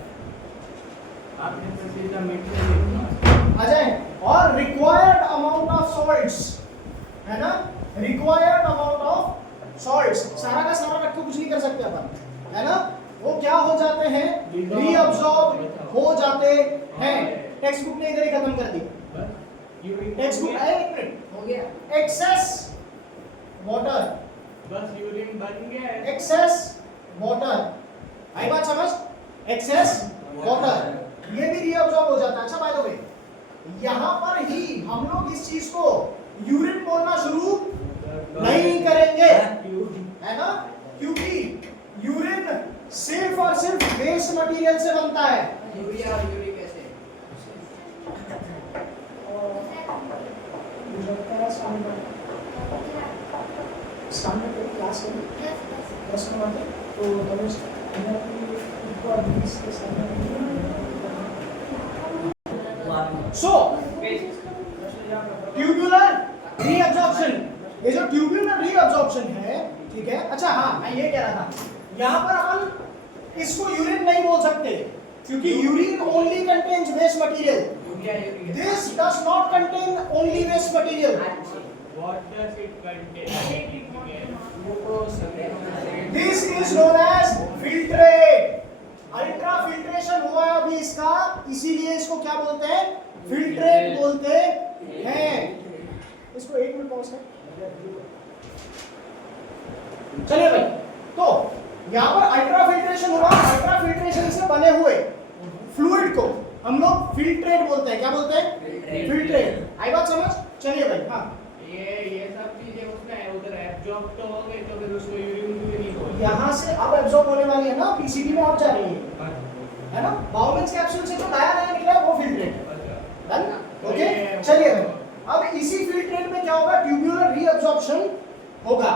आपने तो सीधा मीठे देखा आ जाए। और रिक्वायर्ड अमाउंट ऑफ सॉल्ट्स, है ना, रिक्वायर्ड अमाउंट ऑफ सॉल्ट्स, सारा का सारा रख के कुछ नहीं कर सकते अपन, है ना। वो क्या हो जाते हैं, रीअब्सॉर्ब हो जाते हैं। टेक्स्ट बुक ने इधर ही खत्म कर दी, टेक्स्ट बुक एक मिनट हो गया। एक्सेस वाटर, बस यूरिन बन गया है। एक्सेस वाटर, आई बात समझ। एक्सेस वाटर ये भी रीअब्सॉर्ब हो जाता है। अच्छा बाय द वे, यहाँ पर ही हम लोग इस चीज को यूरिन बोलना शुरू नहीं करेंगे, है ना, क्योंकि यूरिन सिर्फ और सिर्फ वेस्ट मटेरियल से बनता है। यूरिया और यूरिक एसिड। स्टार्ट करते हैं क्लास करें प्रश्न नंबर तो तमेश सो ट्यूब्यूलर रीअब्जॉर्प्शन, ये जो ट्यूब्यूलर रीअब्जॉर्प्शन है, ठीक है। अच्छा हाँ, मैं ये कह रहा था, यहाँ पर अपन इसको यूरिन नहीं बोल सकते क्योंकि urine only contains waste material. This does not contain only waste material. What does it contain? This is known as filtrate. Ultrafiltration हुआ है अभी इसका, इसीलिए इसको क्या बोलते हैं? फिल्ट्रेट बोलते हैं। इसको 1 मिनट पॉज कर। चलिए भाई, तो यहाँ पर अल्ट्रा फिल्ट्रेशन हुआ। अल्ट्रा फिल्ट्रेशन से बने हुए फ्लूइड को हम लोग फिल्ट्रेट बोलते हैं। क्या बोलते हैं? फिल्ट्रेट। आई बात समझ? चलिए भाई, हाँ ये सब चीजें उसमें है, उधर एब्जॉर्ब तो हो गई तो फिर उसको यूरिन भी नहीं बोलते। यहाँ से अब एब्जॉर्ब होने वाली है ना, पीसीबी में आप जा रही है ना। बाउमेंस कैप्सूल से तो नया नया निकला है, वो फिल्ट्रेट है। डन? ओके, चलिए भाई, अब इसी फिल्ट्रेट में क्या होगा? ट्यूब्यूलर रीअब्जॉर्प्शन होगा।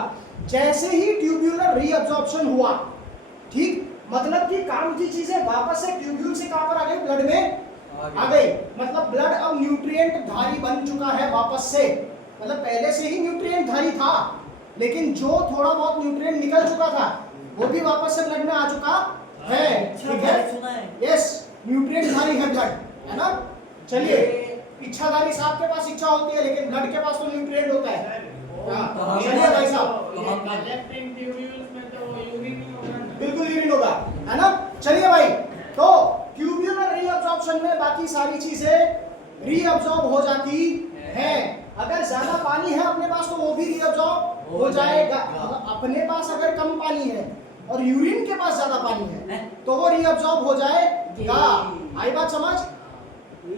जैसे ही ट्यूब्यूलर रीअब्जॉर्प्शन हुआ, ठीक, मतलब कि काम की चीजें वापस से ट्यूब्यूल से कहां पर आ गई? ब्लड में आ गई। मतलब ब्लड अब न्यूट्रिएंट धारी बन चुका है वापस से। मतलब पहले से ही न्यूट्रिएंट धारी था, लेकिन जो थोड़ा बहुत न्यूट्रिएंट निकल चुका था वो भी वापस से ब्लड में आ चुका है। ठीक है, यस, न्यूट्रिएंट धारी है ब्लड, है ना। चलिए, इच्छाधारी सांप के पास इच्छा होती है, लेकिन ब्लड के पास तो न्यूट्रिएंट होता है। चलिए भाई साहब, कलेक्टिंग ट्यूब्यूल्स में तो यूरिन ही होगा ना। बिल्कुल यूरिन होगा, है ना। चलिए भाई, तो ट्यूब्यूलर रीअब्जॉर्प्शन में बाकी सारी चीजें रीअब्जॉर्ब हो जाती है। अगर ज्यादा पानी है अपने पास तो वो भी रीअब्जॉर्ब हो जाएगा। अपने पास अगर कम पानी है और यूरिन के पास ज्यादा पानी है तो वो रीअब्जॉर्ब हो जाएगा। आई बात समझ?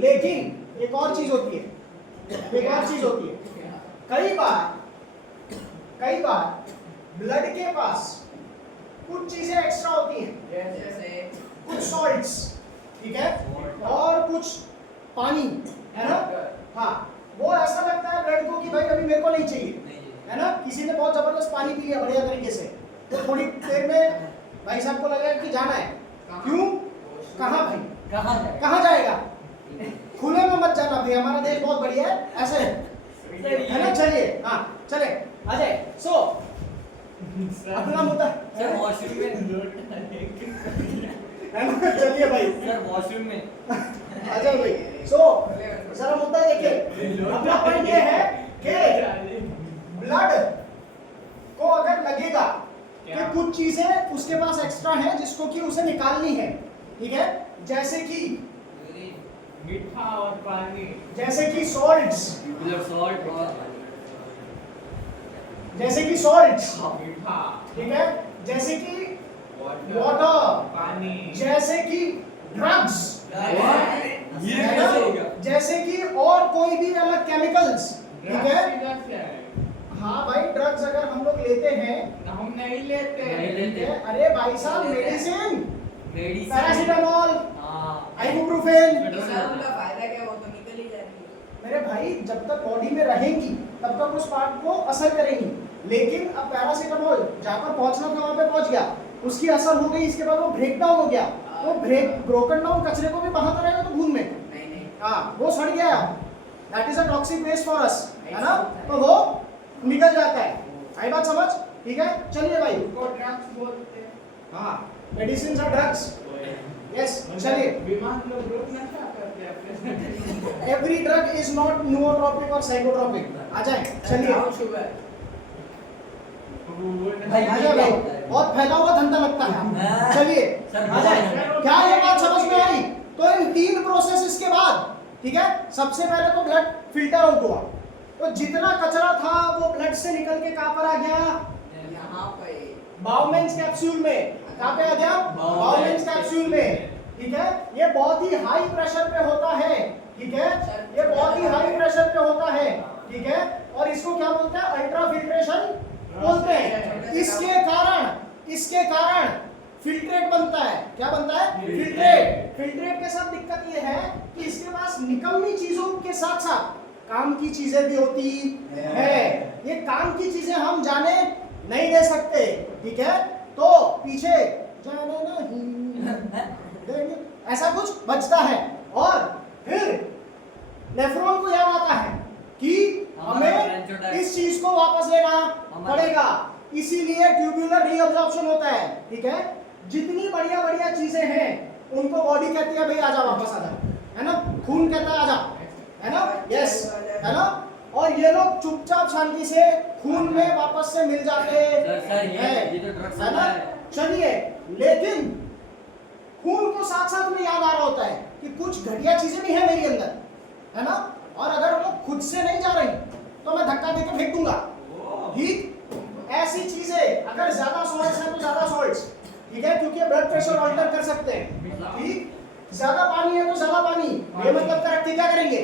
लेकिन एक और चीज होती है, एक और चीज होती है, कई बार ब्लड के पास कुछ चीजें एक्स्ट्रा होती हैं, जैसे कुछ सॉल्ट्स, ठीक है, और कुछ पानी, है ना। हाँ, वो ऐसा लगता है ब्लड को कि भाई अभी मेरे को नहीं चाहिए, है ना। किसी ने बहुत जबरदस्त पानी पी लिया बढ़िया तरीके से, तो थोड़ी देर में भाई साहब को लगेगा कि जाना है। क्यों? कहाँ भाई? कहाँ जाएगा? खुले में मत जाना भाई, हमारा देश बहुत बढ़िया है, ऐसे है ना। चलिए, हाँ चले अजय। सो अपना मुद्दा सर वॉशरूम में है ना। चलिए भाई, सर वॉशरूम में अजय भाई, सो जरा मुद्दा देखिए। अपना पॉइंट ये है कि ब्लड को अगर लगेगा कि कुछ चीजें उसके पास एक्स्ट्रा हैं जिसको कि उसे निकालनी है, ठीक है, जैसे कि मीठा और पानी, जैसे कि सॉल्ट्स, सॉल्ट और जैसे कि सॉल्ट्स, मीठा, ठीक है, जैसे कि वाटर, वाटर, पानी, जैसे कि ड्रग्स, ये है ना, जैसे कि और कोई भी अलग केमिकल्स, ठीक है। ड्रग्स क्या है? हाँ भाई, ड्रग्स अगर हम लोग लेते हैं, हम नहीं लेते। ठीक है, अरे भाई साहब, मेडिसिन, मेडिसिन, पैरासीटामोल, हाँ, आइबुप्रोफेन, सर उनका फायदा क्या? वो तो निकल ही जाएगी। मेरे भाई जब तक बॉडी में रहेंगी तब तक उस पार्ट को असर करेंगी। लेकिन अब पैरासीटामोल जहाँ पर पहुँचना था वहाँ पे पहुँच गया, उसकी असर हो गई, इसके बाद वो ब्रेक डाउन हो गया, वो ब्रोकन डाउन कचरे को भी बहाता रहेगा तो खून में, नहीं हाँ वो सड़ गया, that is a toxic waste for us, है ना, तो वो निकल जाता है। आई बात समझ? ठीक है, चलिए भाई, उसको ड्रग्स बोलते हैं। हाँ, मेडिसिन और ड्रग्स, यस। चलिए, बीमार लोग रोज नशा करते हैं अपने। एवरी ड्रग इज नॉट नोट्रोपिक और साइकोट्रोपिक। आ जाए, चलिए शुगर भाई, आ जाए भाई, बहुत फैला हुआ धंधा लगता है। चलिए सर, आ जाए, क्या ये बात समझ में आई? तो इन 3 प्रोसेस के बाद, ठीक है, सबसे पहले तो ब्लड फिल्टर आउट हुआ, तो जितना कचरा था वो ब्लड से निकल के कहां पर आ गया? यहाँ पे बाउमेंस कैप्सूल में। कहां पे आ गया? बाउमेंस कैप्सूल में, ठीक है। ये बहुत ही हाई प्रेशर पे होता है, ठीक है, ये बहुत ही हाई प्रेशर पे होता है, ठीक है, और इसको क्या बोलते हैं? अल्ट्रा फिल्ट्रेशन बोलते हैं। इसके कारण फिल्ट्रेट बनता है। क्या बनता है? फिल्ट्रेट। फिल्ट्रेट के साथ दिक्कत ये है कि इसके पास निकम्मी चीजों के साथ साथ काम की चीजें भी होती है। ये काम की चीजें हम जाने नहीं दे सकते, ठीक है। तो पीछे जाना नहीं देंगे, ऐसा कुछ बचता है। और फिर नेफ्रॉन को याद आता है कि हमें इस चीज को वापस लेना पड़ेगा, इसीलिए ट्यूब्यूलर रीअब्जॉर्प्शन होता है, ठीक है। जितनी बढ़िया बढ़िया चीजें हैं उनको बॉडी कहती है भाई आजा वापस आजा, है ना। खून कहता है आजा, है ना, यस, है ना। और ये लोग चुपचाप शांति से खून में वापस से मिल जाते हैं, है ना। चलिए, लेकिन खून को साथ साथ में याद आ रहा होता है कि कुछ घटिया चीजें भी है मेरे अंदर, है ना। और अगर वो खुद से नहीं जा रही तो मैं धक्का देकर फेंक दूंगा, ठीक। ऐसी चीजें, अगर ज्यादा सॉल्ट्स है तो ज्यादा सॉल्ट्स, ठीक है, क्योंकि ब्लड प्रेशर ऑल्टर कर सकते हैं, ठीक। ज्यादा पानी है तो ज्यादा पानी, ये मतलब कर क्या करेंगे,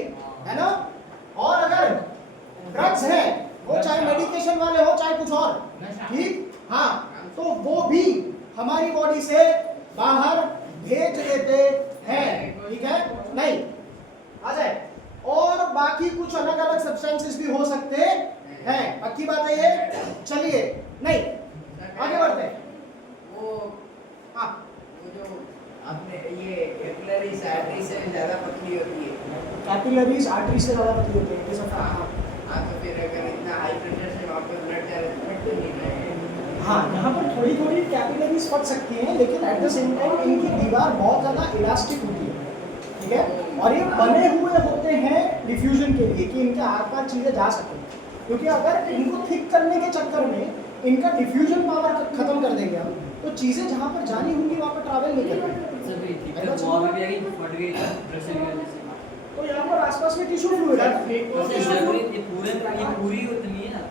है ना। और अगर ड्रग्स है, वो चाहे मेडिकेशन वाले हो चाहे कुछ और, ठीक, हाँ, तो वो भी हमारी बॉडी से बाहर भेज देते हैं, ठीक है। नहीं आ जाए, और बाकी कुछ अलग अलग सब्सटेंसेस भी हो सकते हैं, पक्की बात है ये। चलिए, नहीं आगे बढ़ते हैं। वो हाँ, वो जो आपने ये कैपिलरीज आर्टरी से ज्यादा पतली होती है। कैपिलरीज आर्टरी से ज्यादा पतली होती है, ये सब। हाँ, तो फिर अगर इतना हाई प्रेशर से वहाँ पर ब्लड जा रहा है तो फट तो नहीं रहा। हाँ, यहाँ पर थोड़ी थोड़ी कैपिलरीज फट सकती हैं, लेकिन एट द सेम टाइम इनकी दीवार बहुत ज़्यादा इलास्टिक होती है, ठीक है। और ये बने हुए होते हैं डिफ्यूजन के लिए कि इनके आर पार चीज़ें जा सकें, क्योंकि अगर इनको थिक करने के चक्कर में इनका डिफ्यूजन पावर खत्म कर देंगे हम, तो चीज़ें जहाँ पर जानी होंगी वहाँ पर ट्रैवल नहीं कर पाएंगी। तो यहाँ पर आसपास में टिश्यू फ्लूइड है, ये पूरी उतनी है ना,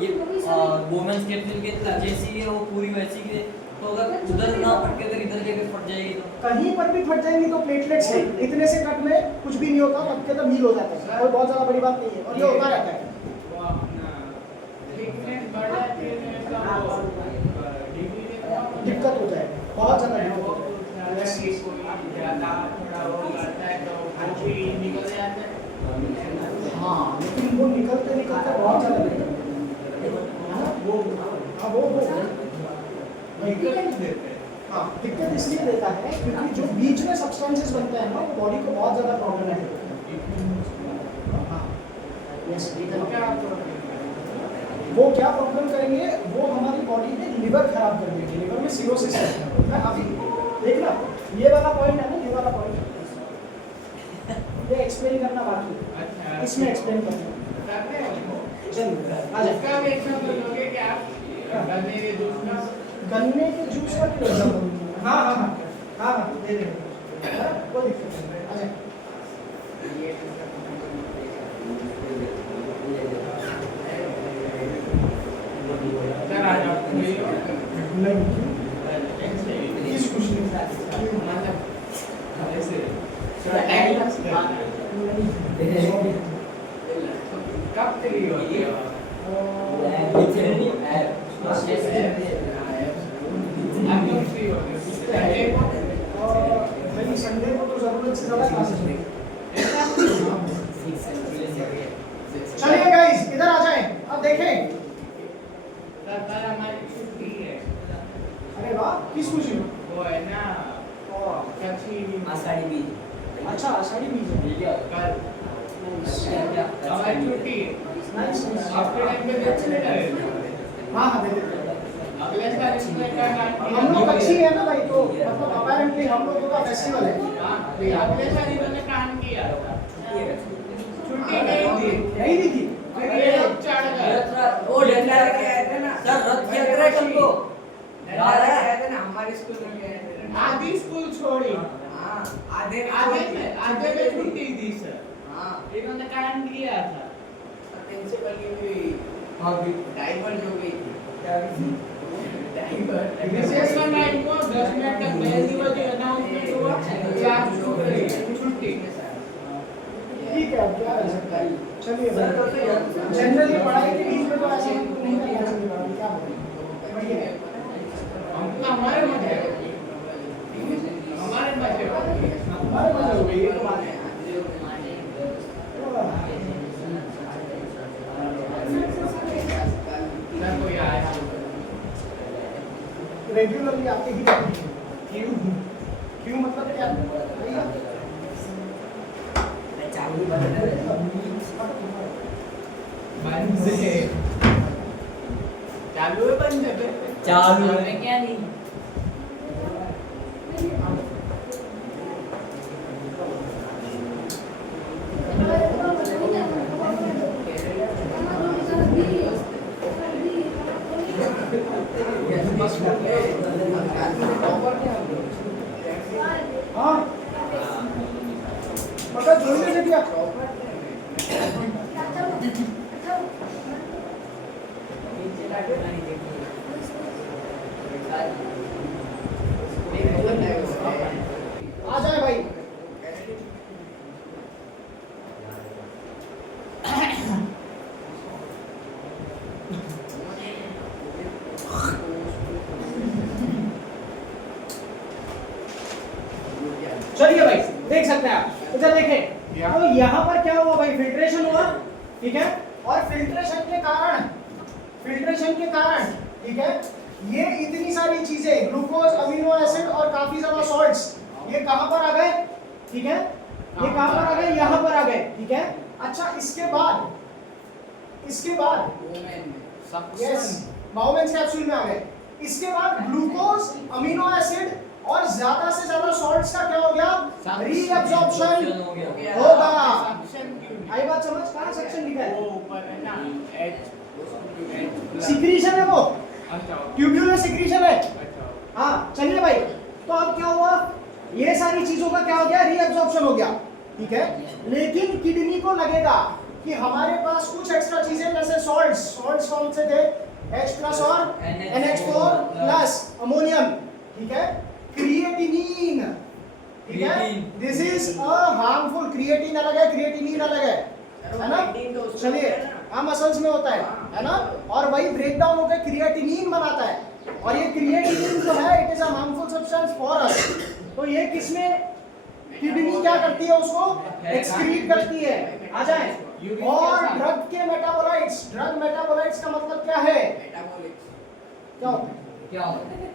ये वुमेन्स कैप्सूल के जैसी है वो पूरी वैसी है, तो अगर उधर ना फट के अगर इधर जाके फट जाएगी तो कहीं पर भी फट जाएंगी तो प्लेटलेट्स है, इतने से कट में कुछ भी नहीं होता, तब के तब हील हो जाता है, कोई बहुत ज़्यादा बड़ी बात नहीं है, और ये होता रहता है। दिक्कत हो जाए, बहुत ज़्यादा दिक्कत हो जाए। हाँ, लेकिन वो निकलते निकलते बहुत ज़्यादा दिक्कत हाँ, दिक्कत इसलिए देता है क्योंकि जो बीच में सब्सटेंसेस बनते हैं ना, वो बॉडी को बहुत ज़्यादा प्रॉब्लम है। वो क्या प्रॉब्लम करेंगे, वो हमारी बॉडी में लिवर खराब कर देंगे, लिवर में सिरोसिस है। अभी देखना, ये वाला पॉइंट है ना, ये वाला पॉइंट ये एक्सप्लेन करना बाकी है, इसमें एक्सप्लेन करना। चलिए आ जाए। गन्ने के जूस का क्यों? हाँ हाँ हाँ हाँ हाँ, दे देंगे, कोई दिक्कत नहीं, आ जाए। किस खुशी कब फ्री होती है? भाई संडे को तो जरूरत से ज़्यादा क्लासेस होंगी। चलिए गाइस, इधर आ जाएं, अब देखें। हमारी छुट्टी है। अरे वाह, किस खुशी में? वो है ना आषाढ़ी बीज। अच्छा, आषाढ़ी बीज है। कल हमारी छुट्टी है। Nice nice. आपके टाइम पे देते हैं? हाँ हाँ, दे देते हैं। अगले साल इसमें क्या हम लोग अच्छी है ना भाई, तो मतलब अपेरेंटली हम लोगों का फेस्टिवल है। अगले साल इन्होंने काम किया छुट्टी नहीं थी, नहीं दी थी। फिर ये लोग चढ़ गए। वो डंडा लेके आए थे ना सर रथ यात्रा कब को? डंडा लेके आए थे ना, हमारे स्कूल में भी आए थे। आधी स्कूल छोड़ी, हाँ, आधे में छुट्टी दी सर। हाँ, इन्होंने काम किया था। प्रिंसिपल की भी डाइवर्ट हो गई थी। रिसेस का टाइम को 10 मिनट तक पहली बजे अनाउंसमेंट हुआ, 4 छुट्टी। ठीक है, अब क्या कर सकते हैं। चलिए, जनरली पढ़ाई के बीच में तो ऐसा नहीं करना चाहिए, क्या बोलें। बढ़िया है। हमारे मजे हमारे मजे हमारे मजे हो गई, ये तो बात है। कोई आया रेगुलरली आते ही रहती है। क्यों मतलब क्या भैया? चालू बंद से चालू है बंद है चालू है क्या नहीं हाँ मगर जोड़ने से दिया आ जाए भाई। चलिए भाई देख सकते हैं आप इधर देखें तो यहाँ पर क्या हुआ भाई फिल्ट्रेशन हुआ ठीक है और फिल्ट्रेशन के कारण ठीक है ये इतनी सारी चीजें ग्लूकोज अमीनो एसिड और काफी ज्यादा सॉल्ट्स ये कहां पर आ गए ठीक है ये कहां पर आ गए यहाँ पर आ गए ठीक है। अच्छा इसके बाद यस बाउमेंस कैप्सूल में आ गए। इसके बाद ग्लूकोज अमीनो एसिड और ज्यादा से ज्यादा सॉल्ट्स का क्या हो गया रीअब्जॉर्प्शन होगा। आई बात समझ कहां सेक्शन लिखा है वो ऊपर है ना H सिक्रीशन है वो अच्छा ट्यूब्यूलर सिक्रीशन है। अच्छा हाँ चलिए भाई तो अब क्या हुआ ये सारी चीजों का क्या हो गया रीअब्जॉर्प्शन हो गया ठीक है। लेकिन किडनी को लगेगा कि हमारे पास कुछ एक्स्ट्रा चीजें जैसे सॉल्ट्स कौन से थे H+ और NH4+ अमोनियम ठीक है। क्रिएटिनिन ठीक है this is a harmful creatine अलग है क्रिएटिनिन अलग है ना। चलिए हाँ मसल्स में होता है ना और वही ब्रेक डाउन होकर क्रिएटिनिन बनाता है और ये क्रिएटिनिन जो है it is a harmful substance for us. तो ये किसमें किडनी क्या करती है उसको एक्सक्रीट करती है आ जाए। और ड्रग के मेटाबोलाइट्स ड्रग मेटाबोलाइट्स का मतलब क्या है क्या होता है क्या होता है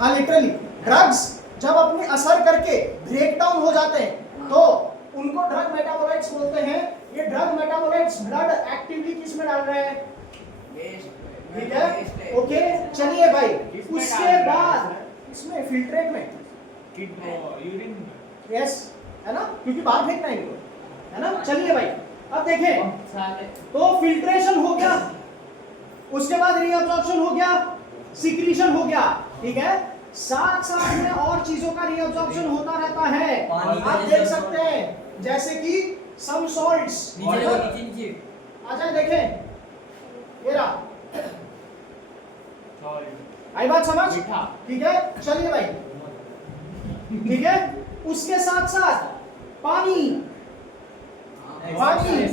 हाँ लिटरली ड्रग्स जब अपने असर करके ब्रेक डाउन हो जाते हैं तो उनको ड्रग मेटाबोलाइट्स बोलते हैं। ये ड्रग मेटाबोलाइट्स ब्लड एक्टिवली किस में डाल रहे हैं ठीक है ओके। चलिए भाई उसके बाद इसमें फिल्ट्रेट में यूरिन यस है ना क्योंकि बाहर फेंकना है इनको है ना। चलिए भाई अब देखें तो फिल्ट्रेशन हो गया उसके बाद रीअब्जॉर्प्शन हो गया सिक्रीशन हो गया ठीक है। साथ साथ में और चीजों का रीअब्जॉर्प्शन होता रहता है आप देख सकते हैं जैसे कि सम सॉल्ट्स नीचे आ जाए देखें ये रहा आई बात समझ मीठा ठीक है। चलिए भाई ठीक है उसके साथ साथ पानी पानी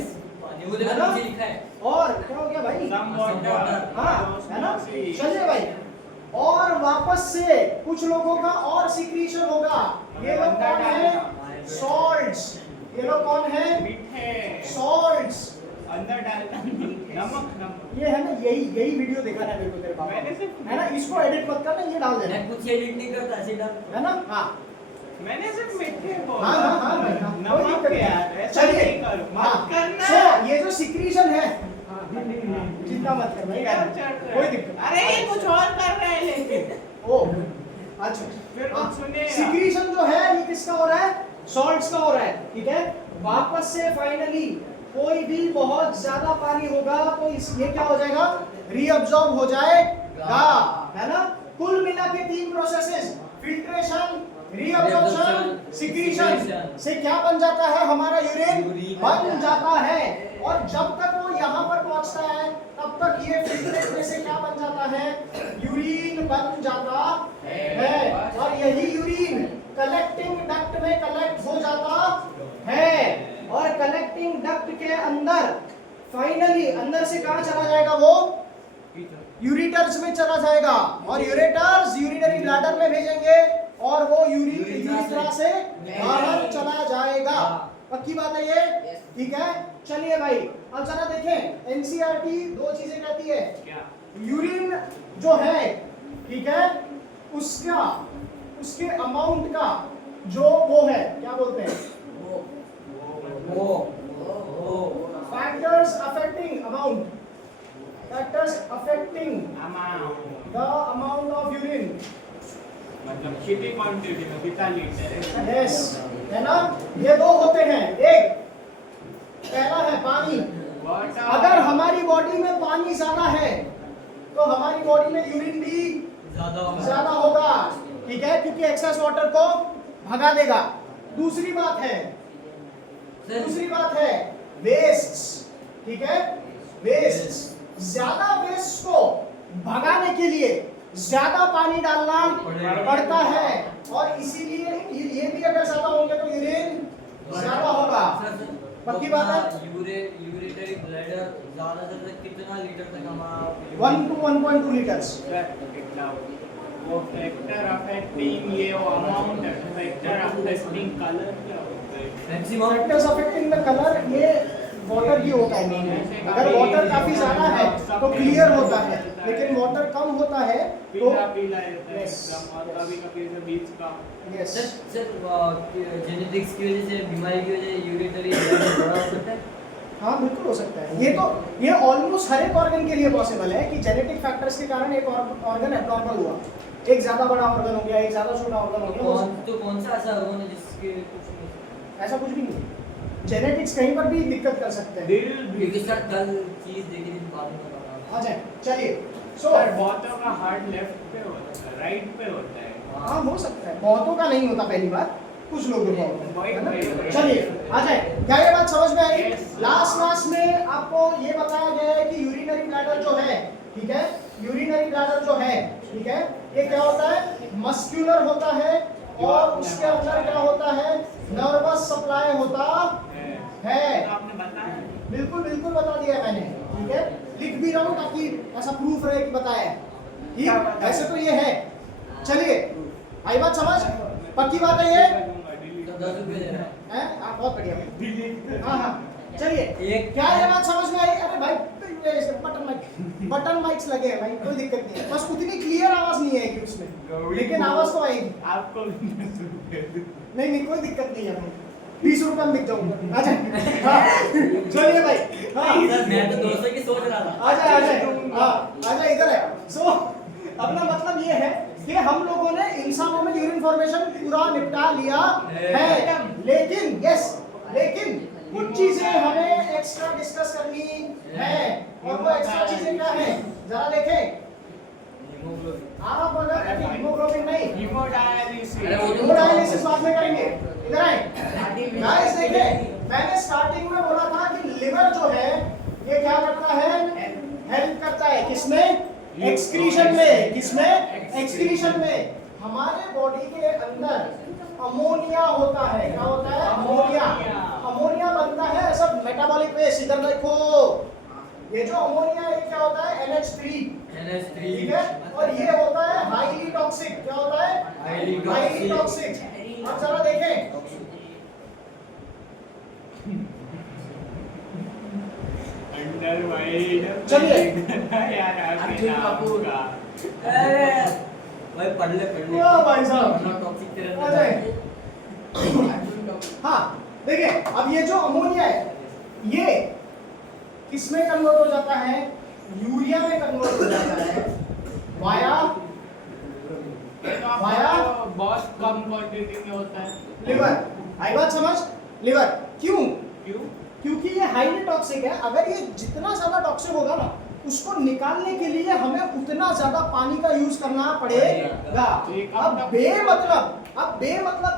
वो देखो नीचे लिखा है और क्या हो गया भाई Some water हाँ है ना। चलिए भाई और वापस से कुछ लोगों का और सिक्रीशन होगा। ये लोग कौन है सॉल्ट्स ये लोग कौन है मीठे सॉल्ट्स अंदर डालना नमक ये है ना यही वीडियो देखा है मेरे को तेरे पापा मैंने सिर्फ है ना इसको एडिट मत करना ये डाल देना मैं कुछ एडिट नहीं करता सीधा है ना। हाँ मैंने सिर्फ मीठे बोला हाँ भाई, हाँ। कोई नमक दिक्कत नहीं। यार ऐसा चलिए नहीं करो मत हाँ, करना so, ये जो सिक्रीशन है चिंता मत कर भाई कोई दिक्कत अरे ये कुछ और कर रहा है लेकिन ओ अच्छा फिर हाँ, कुछ सुनेगा सिक्रीशन जो है ये किसका हो रहा है सॉल्ट्स का हो रहा है ठीक है। वापस से फाइनली कोई भी बहुत ज्यादा पानी होगा तो ये क्या हो जाएगा रीअब्सॉर्ब हो जाएगा है ना। कुल मिला के 3 प्रोसेसेस फिल्ट्रेशन रीअब्सॉर्प्शन सिक्रीशन से क्या बन जाता है हमारा यूरिन बन जाता है। और जब तक वो यहाँ पर पहुंचता है तब तक ये फिल्ट्रेट में से क्या बन जाता है यूरिन बन जाता है। और यही यूरिन कलेक्टिंग डक्ट में कलेक्ट हो जाता है और कलेक्टिंग डक्ट के अंदर फाइनली अंदर से कहाँ चला जाएगा वो यूरेटर्स में चला जाएगा और यूरेटर्स यूरिनरी ब्लैडर में भेजेंगे और वो यूरिन से बाहर चला जाएगा। पक्की बात है ये ठीक है। चलिए भाई, अब जरा देखें एनसीईआरटी दो चीजें कहती है। क्या? यूरिन जो है, ठीक है, उसके अमाउंट का जो वो है, क्या बोलते हैं, factors affecting amount, factors affecting the amount of urine, मतलब कितनी क्वांटिटी में कितना लीटर है? यस, है ना। ये दो होते हैं, एक पहला है पानी। अगर हमारी बॉडी में पानी ज्यादा है तो हमारी बॉडी में यूरिन भी ज्यादा होगा, ठीक है, क्योंकि एक्सेस वाटर को भगा देगा। दूसरी बात है वेस्ट, ठीक है, वेस्ट, ज्यादा वेस्ट को भगाने के लिए ज्यादा पानी डालना पड़ता है, और इसीलिए ये भी अगर ज्यादा होंगे तो यूरिन ज्यादा होगा। पक्की बात है। यूरिनरी ब्लैडर ज्यादा से ज्यादा कितना लीटर तक हमारा 1 to 1.2 लीटर्स। कितना वो फैक्टर अफेक्टिंग, ये वो अमाउंट है, फैक्टर अफेक्टिंग कलर क्या होता है? Maximum factors affecting the colour, ये वाटर की होता है। अगर वाटर काफी ज्यादा है तो क्लियर होता है, लेकिन वाटर कम होता है तो पीला पीला रहता है एकदम, और कभी-कभी से बीच का। यस, सर जेनेटिक्स की वजह से, बीमारी की वजह से यूरिनरी ब्लैडर बड़ा हो सकता है। हाँ बिल्कुल हो सकता है। ये ऑलमोस्ट हर एक ऑर्गन के लिए पॉसिबल है कि जेनेटिक फैक्टर्स के कारण एक ऑर्गन एब्नॉर्मल हुआ, एक ज्यादा बड़ा ऑर्गन हो गया, एक ज्यादा छोटा ऑर्गन हो गया। कौन सा ऐसा रोग है जिसके कुछ नहीं? ऐसा कुछ भी नहीं है, जेनेटिक्स कहीं पर भी दिक्कत कर सकते हैं। दिल भी। क्योंकि सर कल चीज देखी थी बाद में बता रहा आ जाए, चलिए। सो सर बहुतों का हार्ट लेफ्ट पे होता है, राइट पे होता है। हाँ हो सकता है, बहुतों का नहीं होता, पहली बार कुछ लोगों का होता है ना? चलिए आ जाए, क्या ये बात समझ में आई? लास्ट में आपको ये बताया गया है कि यूरिनरी ब्लैडर जो है, ठीक है, यूरिनरी ब्लैडर जो है, ठीक है, ये क्या होता है, मस्कुलर होता है, और उसके अंदर क्या होता है, नर्वस सप्लाई होता है। आपने बताया बिल्कुल बिल्कुल बता दिया मैंने, ठीक है, लिख भी रहा हूँ ताकि ऐसा प्रूफ रहे कि बताया है। ठीक, ऐसे तो ये है। चलिए आई बात समझ, पक्की बात है ये? तो 10 रुपये दे रहा है। हैं? हाँ बहुत बढ़िया। हाँ हाँ चलिए, एक क्या ये बात समझ में आई? अरे भाई बटन माइक्स लगे हैं भाई, कोई दिक्कत नहीं है, बस उतनी क्लियर आवाज नहीं आएगी उसमें, लेकिन आवाज तो आएगी। आपको नहीं कोई दिक्कत नहीं है भाई, 20 रुपए में बिक जाऊंगा। आजा चलिए भाई, हाँ सर मैं तो 200 की सोच रहा था। आजा आजा इधर है। सो अपना मतलब ये है कि हम लोगों ने इंसानों में यूरिन फॉर्मेशन पूरा निपटा लिया है, लेकिन कुछ चीजें हमें एक्स्ट्रा डिस्कस करनी है, और वो एक्स्ट्रा चीजें क्या है जरा देखें। आप अगर हीमोग्लोबिन नहीं, हीमोडायलिसिस बाद में करेंगे, इधर आए गाइस। देखिए मैंने स्टार्टिंग में बोला था कि लिवर जो है ये क्या करता है, हेल्प करता है किसमें, एक्सक्रीशन में। किसमें? एक्सक्रीशन में। हमारे बॉडी के अंदर अमोनिया होता है, क्या होता है, अमोनिया बनता है ऐसा मेटाबॉलिक वेस्ट। इधर देखो, ये जो अमोनिया है क्या होता है, NH3, ठीक है, और ये होता है हाईली टॉक्सिक। क्या होता है, हाईली टॉक्सिक। अब जरा देखें, अंडर वाइड चलिए। यार अर्जुन कपूर का। अरे भाई पढ़ ले ओ भाई साहब, नॉट टॉक्सिक तेरे आ अंदर जाए। हाँ देखिए, अब ये जो अमोनिया है ये किसमें कन्वर्ट हो जाता है, यूरिया में कन्वर्ट हो जाता है, वाया बहुत कम क्वांटिटी में होता है। लिवर। आई बात समझ, लिवर क्यों? क्यों? क्योंकि ये हाईली टॉक्सिक है। अगर ये जितना ज्यादा टॉक्सिक होगा ना, उसको निकालने के लिए हमें उतना ज्यादा पानी का यूज करना पड़ेगा। अब बेमतलब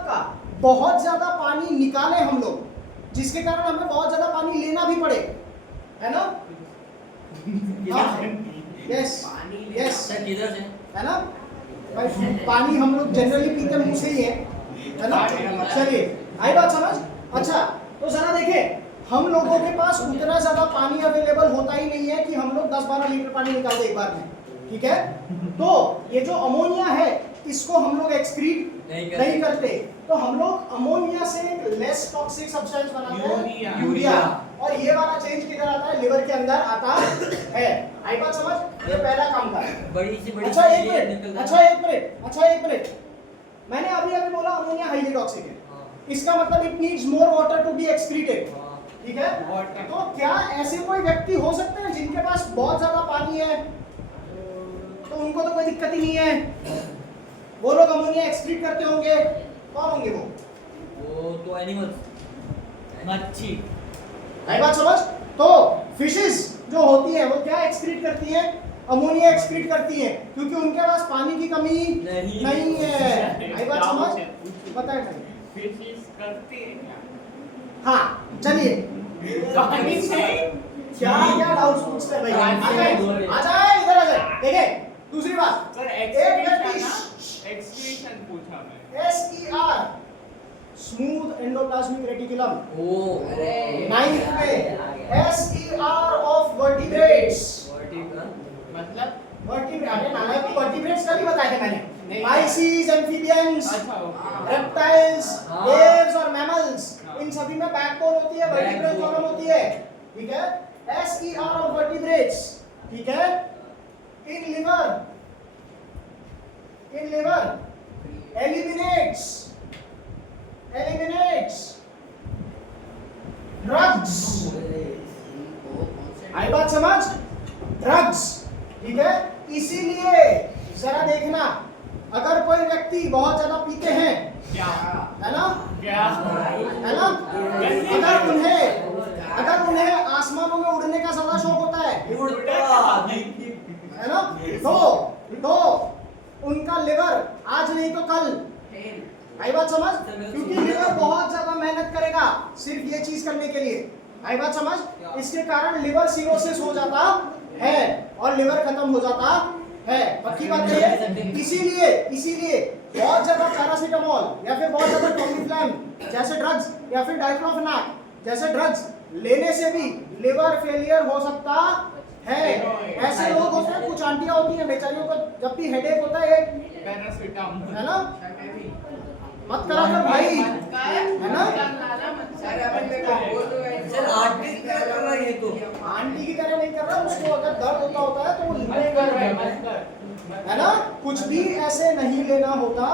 का बहुत ज्यादा पानी निकाले हम लोग, जिसके कारण हमें बहुत ज्यादा पानी लेना भी पड़े, है ना? यस सर किधर से है ना भाई, पानी हम लोग जनरली पीते मुंह से ही है ना? चलिए आई बात समझ। अच्छा तो जरा देखिए, हम लोगों के पास उतना ज्यादा पानी अवेलेबल होता ही नहीं है कि हम लोग 10-12 लीटर पानी निकाल दे एक बार में, ठीक है? तो ये जो अमोनिया है इसको हम लोग एक्सक्रीट नहीं करते, तो हम लोग अमोनिया से लेस टॉक्सिक सब्सटेंस बनाते हैं, यूरिया। और ये वाला चेंज किधर आता है, लिवर के अंदर आता है। आई बात समझ, ये पहला काम का है। बड़ी सी बड़ी अच्छा एक चीज़ें मिनट, निकल अच्छा एक मिनट, मैंने अभी बोला अमोनिया हाईली टॉक्सिक है, हाँ, इसका मतलब it needs more water to be excreted, हाँ। ठीक है। Water. तो क्या ऐसे कोई व्यक्ति हो सकते हैं जिनके पास बहुत ज्यादा पानी है, तो उनको तो कोई दिक्कत ही नहीं है, वो लोग अमोनिया एक्सक्रीट करते होंगे, कौन होंगे वो तो एनिमल्स, मच्छी। आई बात समझ। तो फिशेस जो होती हैं वो क्या एक्सक्रीट करती हैं, अमोनिया एक्सक्रीट करती हैं, क्योंकि उनके पास पानी की कमी नहीं है। आई बात समझ, बताए भाई। फिशेस करती है क्या? हाँ चलिए, पानी से क्या क्या डाउट्स पूछते हैं भाई, पानी आ जाए इधर आ जाए। देखिए दूसरी बात, सर एक व्यक्ति एक्सक्रीशन पूछा मैं। SER स्मूथ एंडोप्लाज्मिक रेटिकुलम, अरे नाइन्थ में SER ऑफ वर्टिब्रेट्स, मतलब वर्टिब्रेट नाला की वर्टिब्रेट्स का भी बताया था मैंने, नहीं। पाइसीज, एम्फीबियंस, अच्छा ओके। रेप्टाइल्स, हाँ। वेव्स और मैमल्स, हाँ। इन सभी में बैकबोन होती है, वर्टिब्रल Backbone। कॉलम होती है, ठीक है। SER ऑफ वर्टिब्रेट्स, ठीक है। In liver eliminates drugs. आई बात समझ, ड्रग्स, ठीक है। इसीलिए जरा देखना, अगर कोई व्यक्ति बहुत ज्यादा पीते हैं, क्या है ना, क्या है ना, अगर उन्हें आसमानों में उड़ने का ज्यादा शौक होता है ना, तो उनका लिवर आज नहीं तो कल, आई बात समझ, क्योंकि लिवर बहुत ज्यादा मेहनत करेगा सिर्फ ये चीज करने के लिए, आई बात समझ। इसके कारण लिवर सिरोसिस हो जाता है और लिवर खत्म हो जाता है, पक्की बात है। इसीलिए बहुत ज्यादा पैरासीटामोल या फिर बहुत ज्यादा टॉमिफ्लैम जैसे ड्रग्स या फिर डाइक्लोफेनाक जैसे ड्रग्स लेने से भी लिवर फेलियर हो सकता है। ऐसे लोग होते हैं, कुछ आंटियां होती हैं बेचारियों को जब भी हेडेक होता है, पैरासीटामोल है ना, मत करा कर भाई, है ना, सर अपन मेरे को बोल दो सर आंटी क्या कर रहा है ये तो? आंटी की तरह नहीं कर रहा, उसको अगर दर्द होता है तो वो मत कर भाई, मत कर। है ना, कुछ भी ऐसे नहीं लेना होता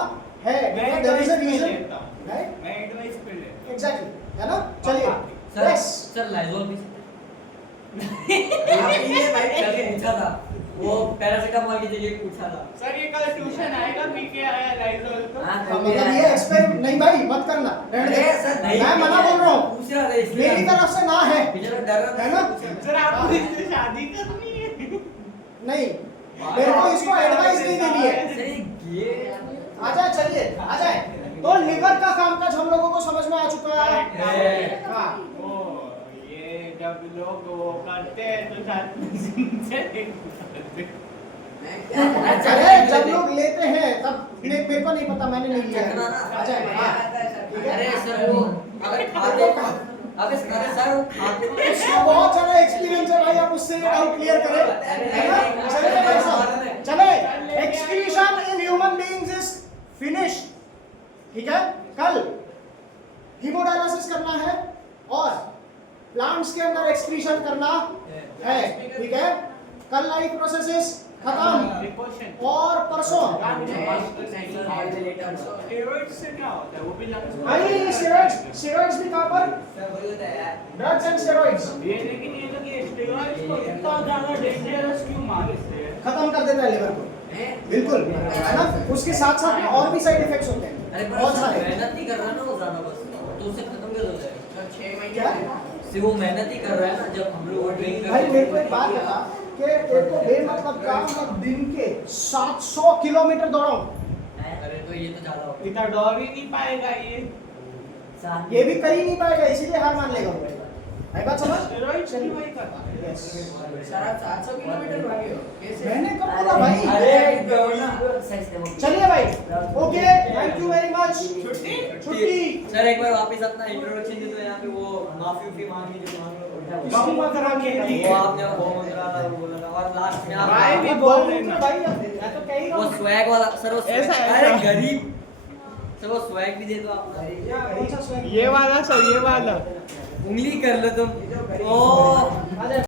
है, मैं there is a एडवाइस पे reason, लेता हूँ। right? मैं एडवाइस पे लेता Exactly, है ना। चलिए सर yes, सर लाइजोल भी आप ये भाई कल पूछा था, वो पैरासीटामोल की जगह पूछा था। हूँ। सर ये कल ट्यूशन आएगा, पी के आया लाइजोल तो। हाँ, मतलब ये एक्सपेरिमेंट नहीं भाई, मत करना, रहने दे। मैं मना बोल रहा हूँ, पूछ रहा था इसलिए मेरी तरफ से ना है, बेचारा डर रहा था, है ना? सर आपको इससे शादी करनी है? नहीं, मेरे को इसको एडवाइस नहीं देनी है। सही ये आ जाए, चलिए आ जाए। तो लिवर का कामकाज हम लोगों को समझ में आ चुका है। हाँ, ओ, ये जब लोग वो करते हैं तो साथ में जिनसे नहीं करते। मैं क्या अरे जब लोग लेते हैं तब मेरे को नहीं पता, मैंने नहीं लिया चखना है। ना। आ जाए, हाँ, ठीक है। अरे सर वो अगर खाते अबे सर वो खाते उसको बहुत ज्यादा एक्सपीरियंस है भाई, आप उससे डाउट क्लियर करें, है ना? चलिए भाई साहब, चले। Excretion in human beings is finish, ठीक है। कल हीमोडायलिसिस करना है और प्लांट्स के अंदर एक्सक्रीशन करना है, ठीक है। कल लाइफ प्रोसेसेस खत्म Precaution। और परसों स्टेरॉइड से क्या होता है? वो भी लंग्स में भाई स्टेरॉइड्स भी कहां पर, ड्रग्स एंड स्टेरॉइड्स ये लेकिन ये लोग ये स्टेरॉइड्स को इतना ज्यादा डेंजरस क्यों मानते हैं? खत्म कर देता है लिवर को, बिल्कुल, है ना। उसके साथ साथ में और भी साइड इफेक्ट्स होते हैं अरे बहुत सारे। मेहनत नहीं कर रहा ना वो ज्यादा, बस तो उससे खत्म कर देता है। 6 महीने क्या? से वो मेहनत ही कर रहा है ना, जब हम लोग वो ड्रिंक भाई मेरे को एक बात बता कि एक तो बेमतलब का मैं दिन के 700 किलोमीटर दौड़ा हूं, अरे तो ये तो ज्यादा हो इतना डर ही नहीं पाएगा ये। गया। ये भी कर ही नहीं पाएगा, इसीलिए हार मान लेगा वो। आई बात समझ। स्टेरॉइड्स भी वही करता है। Yes. सारा 700 किलोमीटर भागे हो कैसे? मैंने कब बोला भाई? चलिए भाई, okay, thank you very much. छुट्टी सर एक बार वापस अपना इंट्रोडक्शन दे दो, यहाँ पे वो माफी उफी मांगी जो मांग रहे हो। बाबू करा के वो आपने वो मंत्रा बोला था और लास्ट में भाई भी आप बोल रहे हैं। भाई मैं तो कह ही रहा वो हूं। स्वैग वाला सर, वो ऐसा- swag- अरे गरीब सर, वो स्वैग भी दे दो आप। कौन सा swag? ये वाला सर, ये वाला। उंगली कर लो तुम। करी ओ आ जा